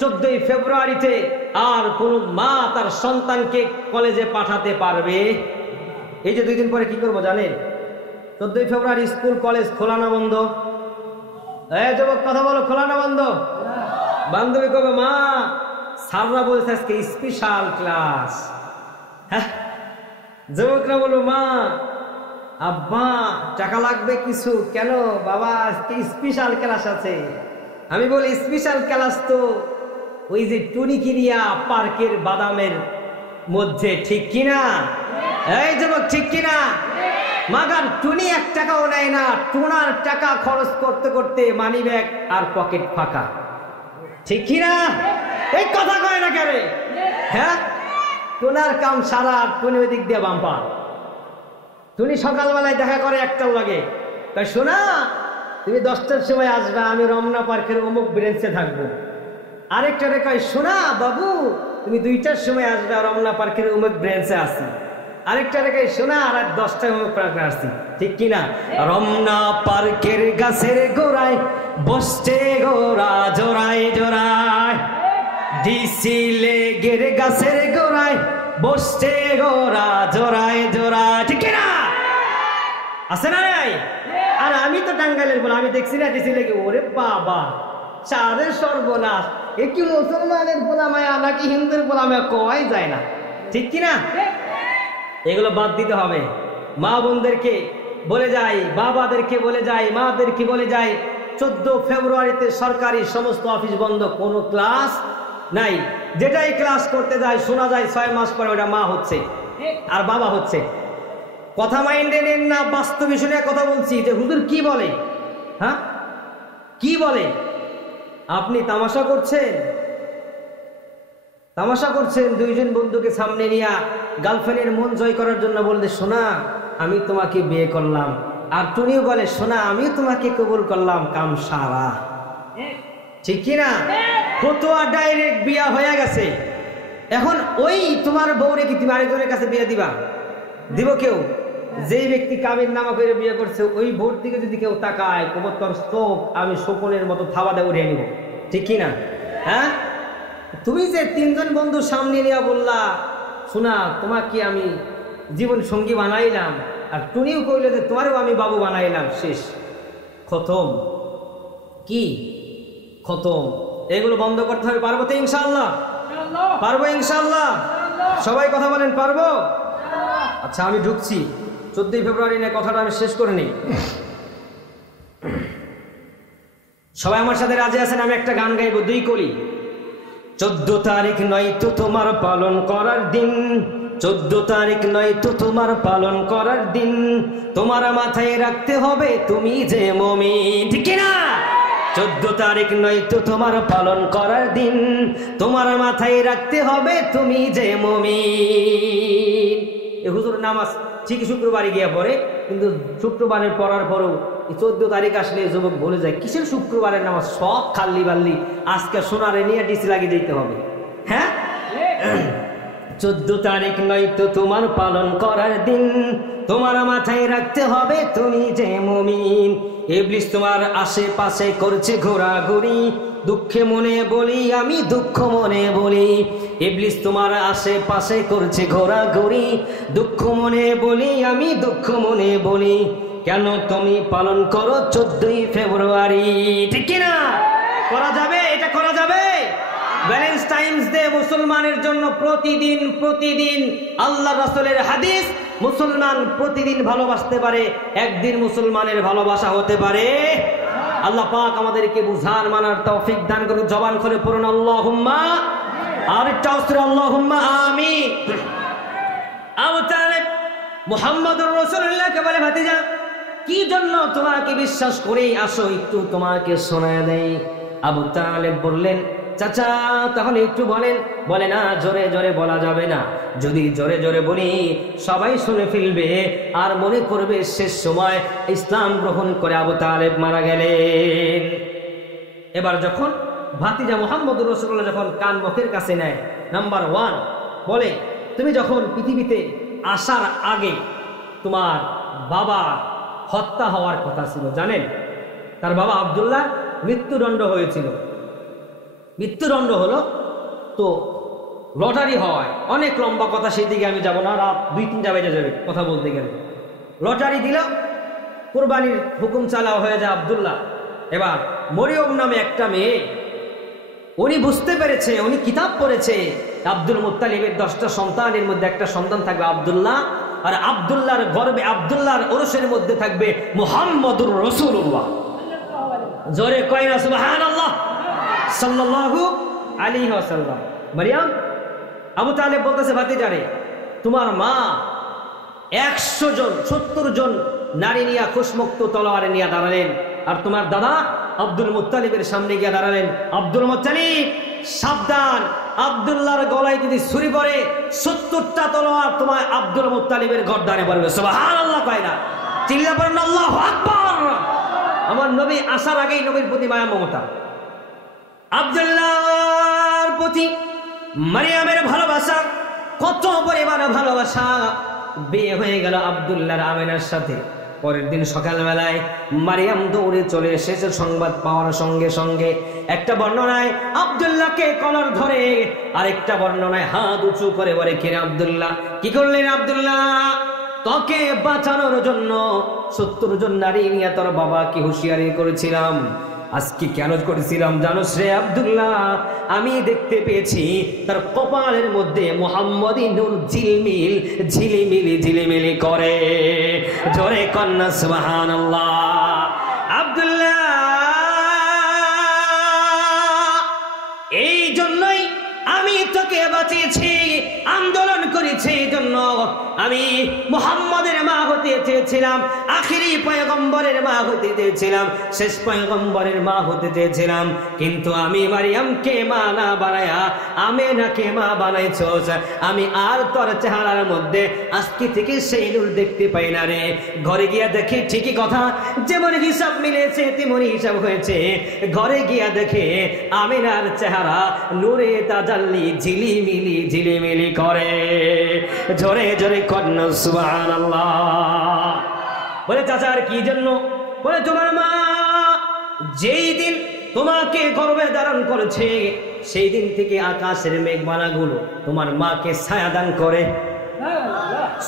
14ই ফেব্রুয়ারিতে আর কোন মা তার সন্তানকে কলেজে পাঠাতে পারবে? এই যে 2 দিন পরে কি করবো জানেন? 14ই ফেব্রুয়ারি স্কুল কলেজ খোলা না বন্ধ? যুবক কথা বলো, খোলা না বন্ধ? বান্ধবী কবে, মা স্যাররা বলছে আজকে স্পেশাল ক্লাস। হ্যাঁ, যুবকরা বলো, মা আব্বা টাকা লাগবে কিছু। কেন বাবা? আজকে স্পেশাল ক্লাস আছে। আমি বলি স্পেশাল ক্লাস তো ওই যে টুনিকিরিয়া পার্কের বাদামের মধ্যে, ঠিক কিনা? এই যুবক ঠিক কিনা? মাগার টুনি 1 টাকাও নেয় না, টুনার টাকা খরচ করতে করতে মানি ব্যাগ আর পকেট ফাঁকা, ঠিক কিনা? এই কথা কয় না কেন? হ্যাঁ, টুনার কাম সারা, টুনি ওই দিক দিয়ে বাম্পা। টুনি সকালবেলায় দেখা করে একটার লাগে, তাই শোনা তুমি 10টার সময় আসবা, আমি রমনা পার্কের অমুক ব্রেঞ্চে থাকবো। আরেকটা রে কয়, শোনা বাবু তুমি 2টার সময় আসবা, রমনা পার্কের অমুক ব্রেঞ্চে আসি। আরেকটা রে কয়, শোনা আর 10টায় অমুক পার্কে আসছি, ঠিক কিনা? রমনা পার্কের গাছের গোড়ায় বসছে গোরা জোড়ায় জোড়ায়, ডিসি লেগের গাছের গোড়ায় বসছে গোরা জোড়ায় জোড়ায়, ঠিক কিনা? আছে না নাই? আর আমি তো টাঙ্গাইলের বলে, আমি দেখছি না ডিসি লেগে। ওরে বাবা, চারের সর্বনাশ! এ কি মুসলমানের পোলামায়া নাকি হিন্দুর পোলামায়া কওয়াই যায় না, ঠিক কিনা? এগুলো বাদ দিতে হবে। মা বোনদেরকে বলে যাই, বাবাদেরকে বলে যাই, মাদেরকে বলে যাই, 14 ফেব্রুয়ারিতে সরকারি সমস্ত অফিস বন্ধ, কোনো ক্লাস নাই। যেটাই ক্লাস করতে যায় শোনা যায় 6 মাস পরে ওটা মা হচ্ছে আর বাবা হচ্ছে। কথা মাইন্ডে নেন না, বাস্তব বিষয়ে কথা বলছি যে হুজুর কি বলে, হ্যাঁ কি বলে? আপনি তামাশা করছেন, তামাশা করছেন। 2 জন বন্ধুকে সামনে নিয়ে গার্লফ্রেন্ডের মন জয় করার জন্য বললে, শোনা আমি তোমাকে বিয়ে করলাম, আর টুনিও বলে, শোনা আমিও তোমাকে কবুল করলাম, কাম সারা। ঠিক কিনা? ফতোয়া ডাইরেক্ট বিয়া হয়ে গেছে। এখন ওই তোমার বউরে কি তুমি আরেকজনের কাছে বিয়ে দিবা? দিব কেউ? যেই ব্যক্তি কাবিন নামা করে বিয়ে করছে ওই ভোট দিকে যদি কেউ তাকায়, তোর চোখ আমি শকুনের মতো থাবা দিয়ে উড়িয়ে নিব। ঠিক কিনা? হ্যাঁ, তুমি যে 3 জন বন্ধু সামনে নিয়ে বললা, শোনা তোমাকে আমি জীবন সঙ্গী বানাইলাম, আর টুনিও কইলে যে তোমারও আমি বাবু বানাইলাম, শেষ, খতম। কি খতম? এগুলো বন্ধ করতে হবে। পারবো তো ইনশাআল্লাহ? পারবো ইনশাআল্লাহ? সবাই কথা বলেন, পারবো? আচ্ছা আমি ঢুকছি 14 ফেব্রুয়ারি নিয়ে, কথাটা আমি শেষ করে নিই। সবাই আমার সাথে রাজি আছেন? আমি একটা গান গাইবো, 2 কলি। 14 তারিখ নয় তো তোমার পালন করার দিন, 14 তারিখ নয় তো তোমার পালন করার দিন, তোমার মাথায় রাখতে হবে তুমি যে মুমিন। ঠিক না? 14 তারিখ নয় তো তোমার পালন করার দিন, তোমার মাথায় রাখতে হবে তুমি যে মুমিন। এ হুজুর নামাজ ঠিকই শুক্রবারে গিয়ে পড়ে, কিন্তু শুক্রবারের পড়ার পরেও 14 তারিখ আসলে যুবক বলে যায় কিসের শুক্রবারের নামাজ, সব খাল্লি বাল্লি, আজকে সোনারে নিয়ে ডিসি লাগিয়ে দিতে হবে। হ্যাঁ, 14 তারিখ নয় তো তোমার পালন করার দিন, তোমার মাথায় রাখতে হবে তুমি যে মুমিন। ইবলিস তোমার আশেপাশে করছে ঘোরাঘুরি, দুঃখে মনে বলি আমি দুঃখ মনে বলি। ইবলিস তোমার আশেপাশে করছে ঘোরাঘুরি, দুঃখ মনে বলি আমি দুঃখ মনে বলি। কেন তুমি পালন করো 14 ফেব্রুয়ারি? ঠিক কিনা? করা যাবে? এটা করা যাবে? ভ্যালেন্টাইন্স ডে মুসলমানের জন্য প্রতিদিন প্রতিদিন, আল্লাহ রাসূলের হাদিস, মুসলমান প্রতিদিন ভালোবাসতে পারে, একদিন মুসলমানের ভালোবাসা হতে পারে। আল্লাহ পাক আমাদেরকে বুঝার মানার তৌফিক দান করুন। জবান খুলে পড়ুন আল্লাহুম্মা, আর একটা অস্ত্র আল্লাহুম্মা আমিন। আবু তালেব মুহাম্মদুর রাসূলুল্লাহকে বলে, ভাতিজা কি জন্য তোমাকে বিশ্বাস করেই আসো, একটু তোমাকে শোনায় দেই। আবু তালেব বললেন, চাচা তাহলে একটু বলেন। বলে না, জোরে জোরে বলা যাবে না, যদি জোরে জোরে বলি সবাই শুনে ফেলবে আর মনে করবে শেষ সময় ইসলাম গ্রহণ করে আবু তালেব মারা গেলেন। এবার যখন ভাতিজা মুহাম্মদুর রাসূলুল্লাহ যখন কান মুখের কাছে নেয়, নাম্বার 1 বলে, তুমি যখন পৃথিবীতে আসার আগে তোমার বাবা হত্যা হওয়ার কথা ছিল, জানেন? তার বাবা আব্দুল্লাহ মৃত্যুদণ্ড হয়েছিল। মৃত্যুদণ্ড হলো তো লটারি হয়, অনেক লম্বা কথা, সেই দিকে আমি যাব না, রাত 2-3টা বেজে যাবে কথা বলতে গেলে। লটারি দিল, কুরবানির হুকুম চালাও হয়ে যায় আব্দুল্লাহ। এবার মরিয়ম নামে একটা মেয়ে, উনি বুঝতে পেরেছে, উনি কিতাব পড়েছে, আব্দুল মুত্তালিবের 10টা সন্তানের মধ্যে একটা সন্তান থাকবে আব্দুল্লাহ, আর আব্দুল্লাহর গর্বে, আব্দুল্লাহর ওরসের মধ্যে থাকবে মুহাম্মদুর রাসূলুল্লাহ। জোরে কয় না সুবহানাল্লাহ সাল্লাল্লাহু আলাইহি ওয়াসাল্লাম। মারিয়াম, আবু তালেব বলতেছে, ভাতিজারে তোমার মা 100 জন 70 জন নারী নিয়ে খুশমুক্ত তলোয়ারে নিয়ে দাঁড়ালেন, আর তোমার দাদা আব্দুল মুত্তালিবের সামনে গিয়ে দাঁড়ালেন। আব্দুল মুত্তালিব সাবধান, আব্দুল্লাহর গলায় যদি ছুরি পড়ে 70টা তলোয়ার তোমার আব্দুল মুত্তালিবের গর্দানে পড়বে। সুবহানাল্লাহ কয় না? চিল্লা পড়েন আল্লাহু আকবার। আমার নবী আসার আগেই নবীর প্রতি মায়া মমতা, আব্দুল্লাহর প্রতি মারিয়ামের ভালোবাসা, কত পরিমাণ ভালোবাসা। বিয়ে হয়ে গেল আব্দুল্লাহর আমিনার সাথে। পরের দিন সকালবেলায় মারিয়াম দৌড়ে চলে এসেছে সংবাদ পাওয়ার সঙ্গে সঙ্গে। একটা বর্ণনায় আব্দুল্লাহকে কলার ধরে, আরেকটা বর্ণনায় হাত উঁচু করে বলে, কিরে আব্দুল্লাহ কি করলেন? আব্দুল্লাহ তোকে বাঁচানোর জন্য 70 জন নারী নিয়ে তোর বাবা কি হুঁশিয়ারি করেছিলাম, আজকে কেন করেছিলাম জানোস রে আব্দুল্লাহ? আমি দেখতে পেয়েছি তার কপালের মধ্যে মুহাম্মদী নূর ঝিলমিল ঝিলিমিলি ঝিলিমিলি করে। জোরে কন্যা সুবহানাল্লাহ। আব্দুল্লাহ এই জন্যই আমি তোকে বাঁচিয়েছি, আন্দোলন করেছি, এই জন্য আমি মুহাম্মদের মা হতে চেয়েছিলাম, আখিরি পয়গম্বরের মা হতে চেয়েছিলাম, শেষ পয়গম্বরের মা হতে চেয়েছিলাম, কিন্তু আমি মারিয়ামকে মা না বানায়া আমেনাকে মা বানাইছস। আমি আর তোর চেহারার মধ্যে আজকে থেকে সেই নূর দেখতে পাই না রে। ঘরে গিয়া দেখি ঠিকই কথা, যেমন হিসাব মিলেছে তেমনই হিসাব হয়েছে। ঘরে গিয়া দেখে আমিনার চেহারা নূরে তাজাল্লি ঝিলিমিলি ঝিলিমিলি করে। জোরে জোরে কন্যা সুবহানাল্লাহ। বলে চাচা আর কি জন্য? বলে তোমার মা যেই দিন তোমাকে গর্ভে ধারণ করেছে সেই দিন থেকে আকাশের মেঘমালাগুলো তোমার মাকে ছায়া দান করে।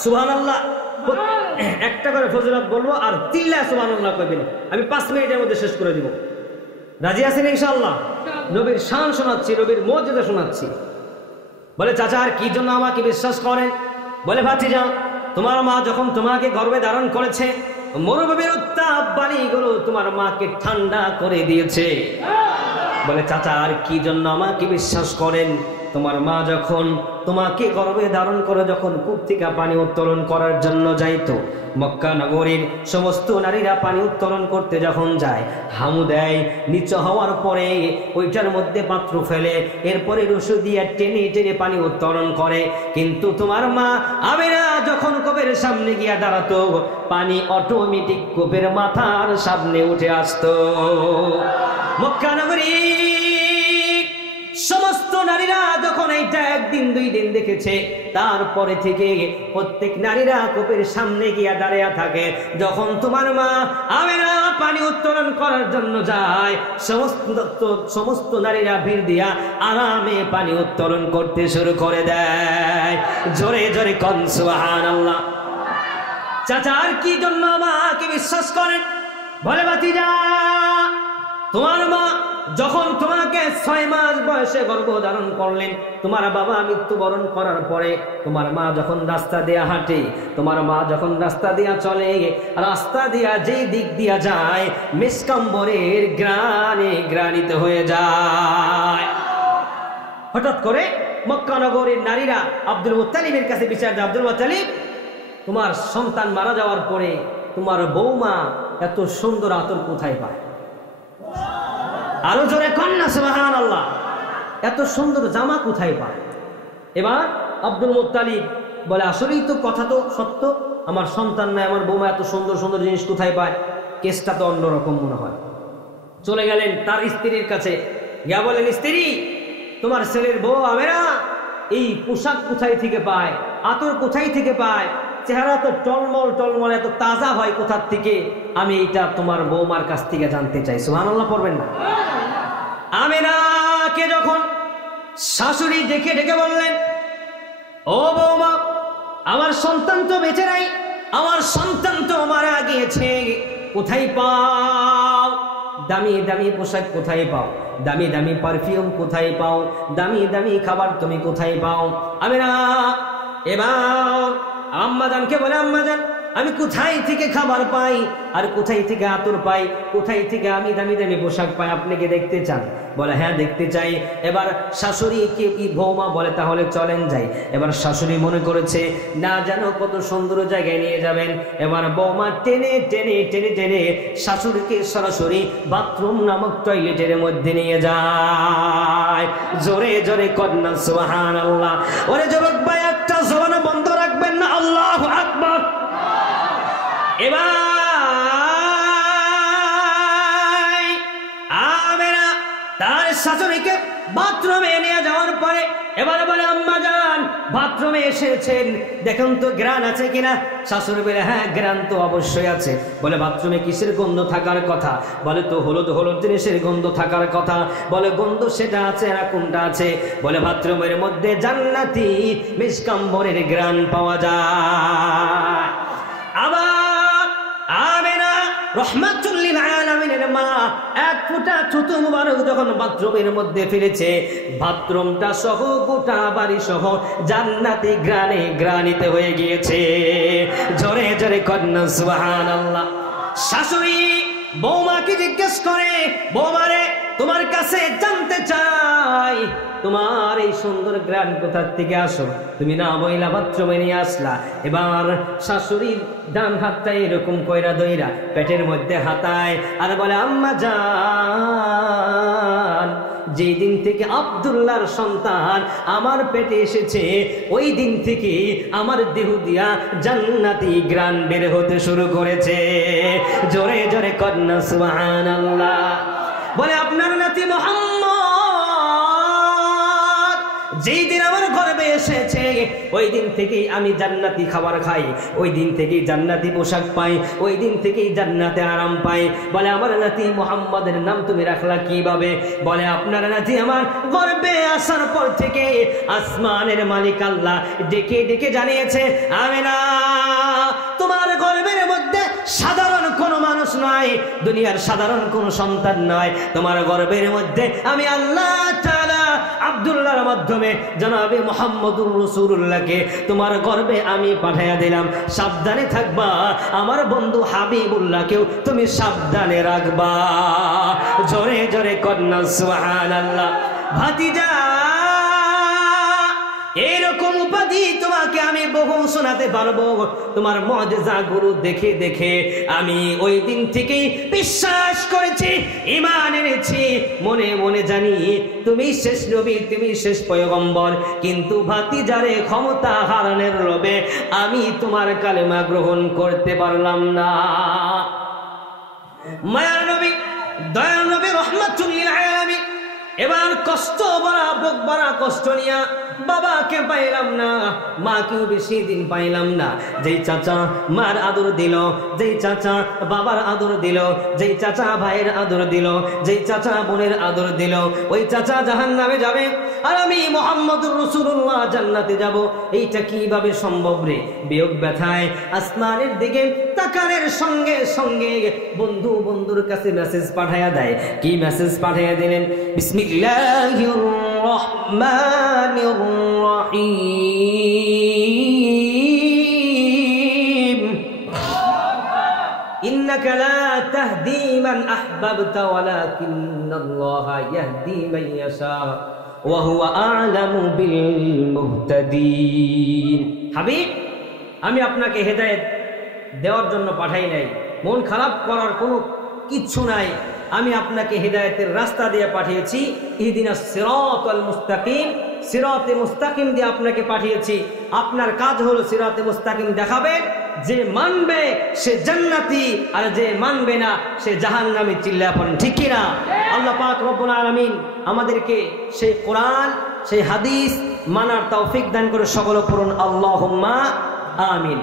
সুবহানাল্লাহ। একটা করে ফজিলত বলবো আর তিল্লা সুবহানাল্লাহ কইবেন। আমি 5 মিনিটের মধ্যে শেষ করে দিব। রাজি আছেন ইনশাআল্লাহ? নবীর শান শোনাচ্ছি, নবীর মর্যাদা শোনাচ্ছি। বলে চাচা আর কি জন্য আমাকে বিশ্বাস করেন? বলে ভাতিজা তোমার মা যখন তোমাকে গর্ভে ধারণ করেছে মরুভূমির উত্তাপ বাণীগুলো তোমার মাকে ঠান্ডা করে দিয়েছে। বলে চাচা আর কি জন্য আমাকে বিশ্বাস করেন? তোমার মা যখন তোমাকে গর্ভে ধারণ করে যখন কূপ থেকে পানি উত্তোলন করার জন্য যাইতো, মক্কা নগরীর সমস্ত নারীরা পানি উত্তোলন করতে যখন যায় হামু দেয়, নিচু হওয়ার পরে ওইটার মধ্যে পাত্র ফেলে, এরপরে রশি দিয়ে টেনে টেনে পানি উত্তোলন করে। কিন্তু তোমার মা আমিনা যখন কূপের সামনে গিয়া দাঁড়াতো পানি অটোমেটিক কূপের মাথার সামনে উঠে আসতো। মক্কা নগরী সমস্ত নারীরা যখন এইটা 1 দিন 2 দিন দেখেছে, তারপরে থেকে প্রত্যেক নারীরা কূপের সামনে গিয়া দাঁড়িয়ে থাকে। যখন তোমার মা আমিনা পানি উত্তোলন করার জন্য যায় সমস্ত নারীরা ভিড় দিয়া আরামে পানি উত্তোলন করতে শুরু করে দেয়। জোরে জোরে কোন সুবহানাল্লাহ। চাচা আর কি জন্য আমাকে বিশ্বাস করেন? বলে ভাতিজা তোমার মা যখন তোমাকে 6 মাস বয়সে গর্ভধারণ করলেন, তোমার বাবা মৃত্যুবরণ করার পরে তোমার মা যখন রাস্তা দিয়া হাঁটে, তোমার মা যখন রাস্তা দিয়া চলে, রাস্তা দিয়া যেই দিক দিয়া যায় মিসকাম্বরের গ্রানে গ্রানিত হয়ে যায়। হঠাৎ করে মক্কা নগরীর নারীরা আব্দুল মুত্তালিবের কাছে বিচার দেয়, আব্দুল মুত্তালিব তোমার সন্তান মারা যাওয়ার পরে তোমার বৌমা এত সুন্দর আতর কোথায় পায়? আরো জোরে কন্যা সুবহানাল্লাহ। এত সুন্দর জামা কোথায় পায়? এবার আব্দুল মুত্তালিব বলে আসলেই তো কথা তো সত্য, আমার সন্তান নাই, আমার বৌমা এত সুন্দর সুন্দর জিনিস কোথায় পায়? কেসটা তো অন্যরকম মনে হয়। চলে গেলেন তার স্ত্রীর কাছে, গিয়া বলেন স্ত্রী তোমার ছেলের বউ আমেনা এই পোশাক কোথায় থেকে পায়, আতর কোথায় থেকে পায়, চেহারা তো টলমল টলমল এত তাজা হয় কোথার থেকে? আমি এটা তোমার বৌমার কাছ থেকে জানতে চাই। সুবহানাল্লাহ পড়বেন না? আমিনাকে যখন শাশুড়ি ডেকে ডেকে বললেন ও বৌমা আমার সন্তান তো বেঁচে নাই, আমার সন্তান তো মারা গিয়েছে, কোথায় পাও? দামি দামি পোশাক কোথায় পাও? দামি দামি পারফিউম কোথায় পাও? দামি দামি খাবার তুমি কোথায় পাও? আমিনা এবার আম্মাজানকে বলে আম্মাজান আমি কোথায় থেকে খাবার পাই আর কোথায় থেকে আতর পাই, কোথায় থেকে আমি দামি দামি পোশাক পাই, আপনি কি দেখতে চান? বলে হ্যাঁ দেখতে চাই। এবার শাশুড়ি কি বৌমা বলে তাহলে চলেন যাই। এবার শাশুড়ি মনে করেছে না যেন কত সুন্দর জায়গায় নিয়ে যাবেন। এবার বৌমা টেনে টেনে টেনে টেনে শাশুড়িকে সরাসরি বাথরুম নামক টয়লেটের মধ্যে নিয়ে যায়। জোরে জোরে কন্যা সুবহানাল্লাহ। ওরে যুবক ভাই একটা জবান বন্ধ রাখবেন না, আল্লাহু আকবার। এবার আমেনা তার শাশুড়িকে বাথরুমে নিয়ে যাওয়ার পরে এবার বলে আম্মা জান বাথরুমে এসেছেন, দেখুন তো গ্রান আছে কিনা? শাশুড়ি বলে হ্যাঁ গ্রান তো অবশ্যই আছে। বলে বাথরুমে কিসের গন্ধ থাকার কথা? বলে তো হলুদ হলুদ জিনিসের গন্ধ থাকার কথা। বলে গন্ধ সেটা আছে না কোনটা আছে? বলে বাথরুমের মধ্যে জান্নাতি মিসকাম্বরের গ্রান পাওয়া যায়। আবার আমেনা রহমাতুল লিল আলামিনের মা এক ফোঁটা থুতু মুবারক যখন বাথরুমের মধ্যে ফেলেছে, বাথরুমটা সহ গোটা বাড়ি সহ জান্নাতি গ্রানে গ্রানিতে হয়ে গিয়েছে। জোরে জোরে কন্যা সুবহানাল্লাহ। শাশুড়ি বৌমাকে জিজ্ঞেস করে, বৌমারে তোমার কাছে জানতে চাই তোমার এই সুন্দর গ্রান কোথা থেকে আসো? তুমি না মহিলা বাথরুমে নিয়ে আসলা। এবার শাশুড়ির ডান হাতটা এরকম কইরা দইরা পেটের মধ্যে হাতায় আর বলে, আম্মা জান, যেই দিন থেকে আব্দুল্লাহর সন্তান আমার পেটে এসেছে ওই দিন থেকে আমার দেহ দিয়া জান্নাতি গ্রান বের হতে শুরু করেছে। জোরে জোরে কন্যা সুবহানাল্লাহ। বলে আপনার নাতি মুহাম্মদ যেই দিন আমার গর্ভে এসেছে ওই দিন থেকেই আমি জান্নাতি খাবার খাই, ওই দিন থেকেই জান্নাতি পোশাক পাই, ওই দিন থেকেই জান্নাতে আরাম পাই। বলে আমার নাতি মুহাম্মদের নাম তুমি রাখলা কিভাবে? বলে আপনার নাতি আমার গর্ভে আসার পর থেকে আসমানের মালিক আল্লাহ ডেকে ডেকে জানিয়েছে, আমিনা তোমার গর্ভের মধ্যে সাধারণ কোন মানুষ নয়, দুনিয়ার সাধারণ কোন সন্তান নয়, তোমার গর্ভের মধ্যে আমি আল্লাহ তাআলা আব্দুল্লাহর মাধ্যমে জনাবে মুহাম্মদুর রাসূলুল্লাহকে তোমার গর্ভে আমি পাঠাইয়া দিলাম। সাবধানে থাকবা, আমার বন্ধু হাবিবুল্লাহকেও তুমি সাবধানে রাখবা। জোরে জোরে কন্যা সুবহানাল্লাহ। ভাতিজা এরকম উপাধি তোমাকে আমি বহু শোনাতে পারবো। তোমার মুআজিজা গুরু দেখে দেখে আমি ওই দিন থেকেই বিশ্বাস করেছি, ঈমান এনেছি, মনে মনে জানি তুমি শেষ নবী, তুমি শেষ পয়গম্বর। কিন্তু ভাতিজারে ক্ষমতা হারানোর লোভে আমি তোমার কালেমা গ্রহণ করতে পারলাম না। মায়ার নবী, দয়ার নবী রাহমাতুল লিল আলামিন এবার কষ্ট ভরা বুক ভরা কষ্ট নিয়া বাবাকে পাইলাম না, মাকেও বেশি দিন পাইলাম না। যেই চাচা মার আদর দিল, যেই চাচা বাবার আদর দিল, যেই চাচা ভাইয়ের আদর দিল, যেই চাচা বোনের আদর দিল, ওই চাচা জাহান্নামে যাবে আর আমি মুহাম্মদুর রাসূলুল্লাহ জান্নাতে যাব। এইটা কিভাবে সম্ভব রে? বিয়োগ ব্যথায় আসমানের দিকে তাকানের সঙ্গে সঙ্গে বন্ধু বন্ধুর কাছে মেসেজ পাঠায়া দেয়। কি মেসেজ পাঠায়া দিলেন? বিসমিল্লাহির রহমানির রহিম, ইন্নাকা লা তাহদি মান আহবাবতা ওয়ালাকিন্নাল্লাহা ইয়াহদি মান ইয়াশা ওয়া হুয়া আ'লামু বিল মুহতাদিন। হাবিব, আমি আপনাকে হেদায়েত দেওয়ার জন্য পাঠাই নাই, মন খারাপ করার কোনো কিচ্ছু নাই। আমি আপনাকে হেদায়েতের রাস্তা দিয়ে পাঠিয়েছি। ইহদিনাস সিরাতাল মুস্তাকিম, সিরাতে মুস্তাকিম দিয়ে আপনাকে পাঠিয়েছি। আপনার কাজ হলো সিরাতে মুস্তাকিম দেখাবেন। যে মানবে সে জান্নাতি, আর যে মানবে না সে জাহান্নামী। চিল্লায়া পড়েন ঠিক কি না? আল্লাহ পাক রব্বুল আলামিন আমাদেরকে সেই কোরআন, সেই হাদিস মানার তৌফিক দান করে সকল পূরণ। আল্লাহুম্মা আমিন।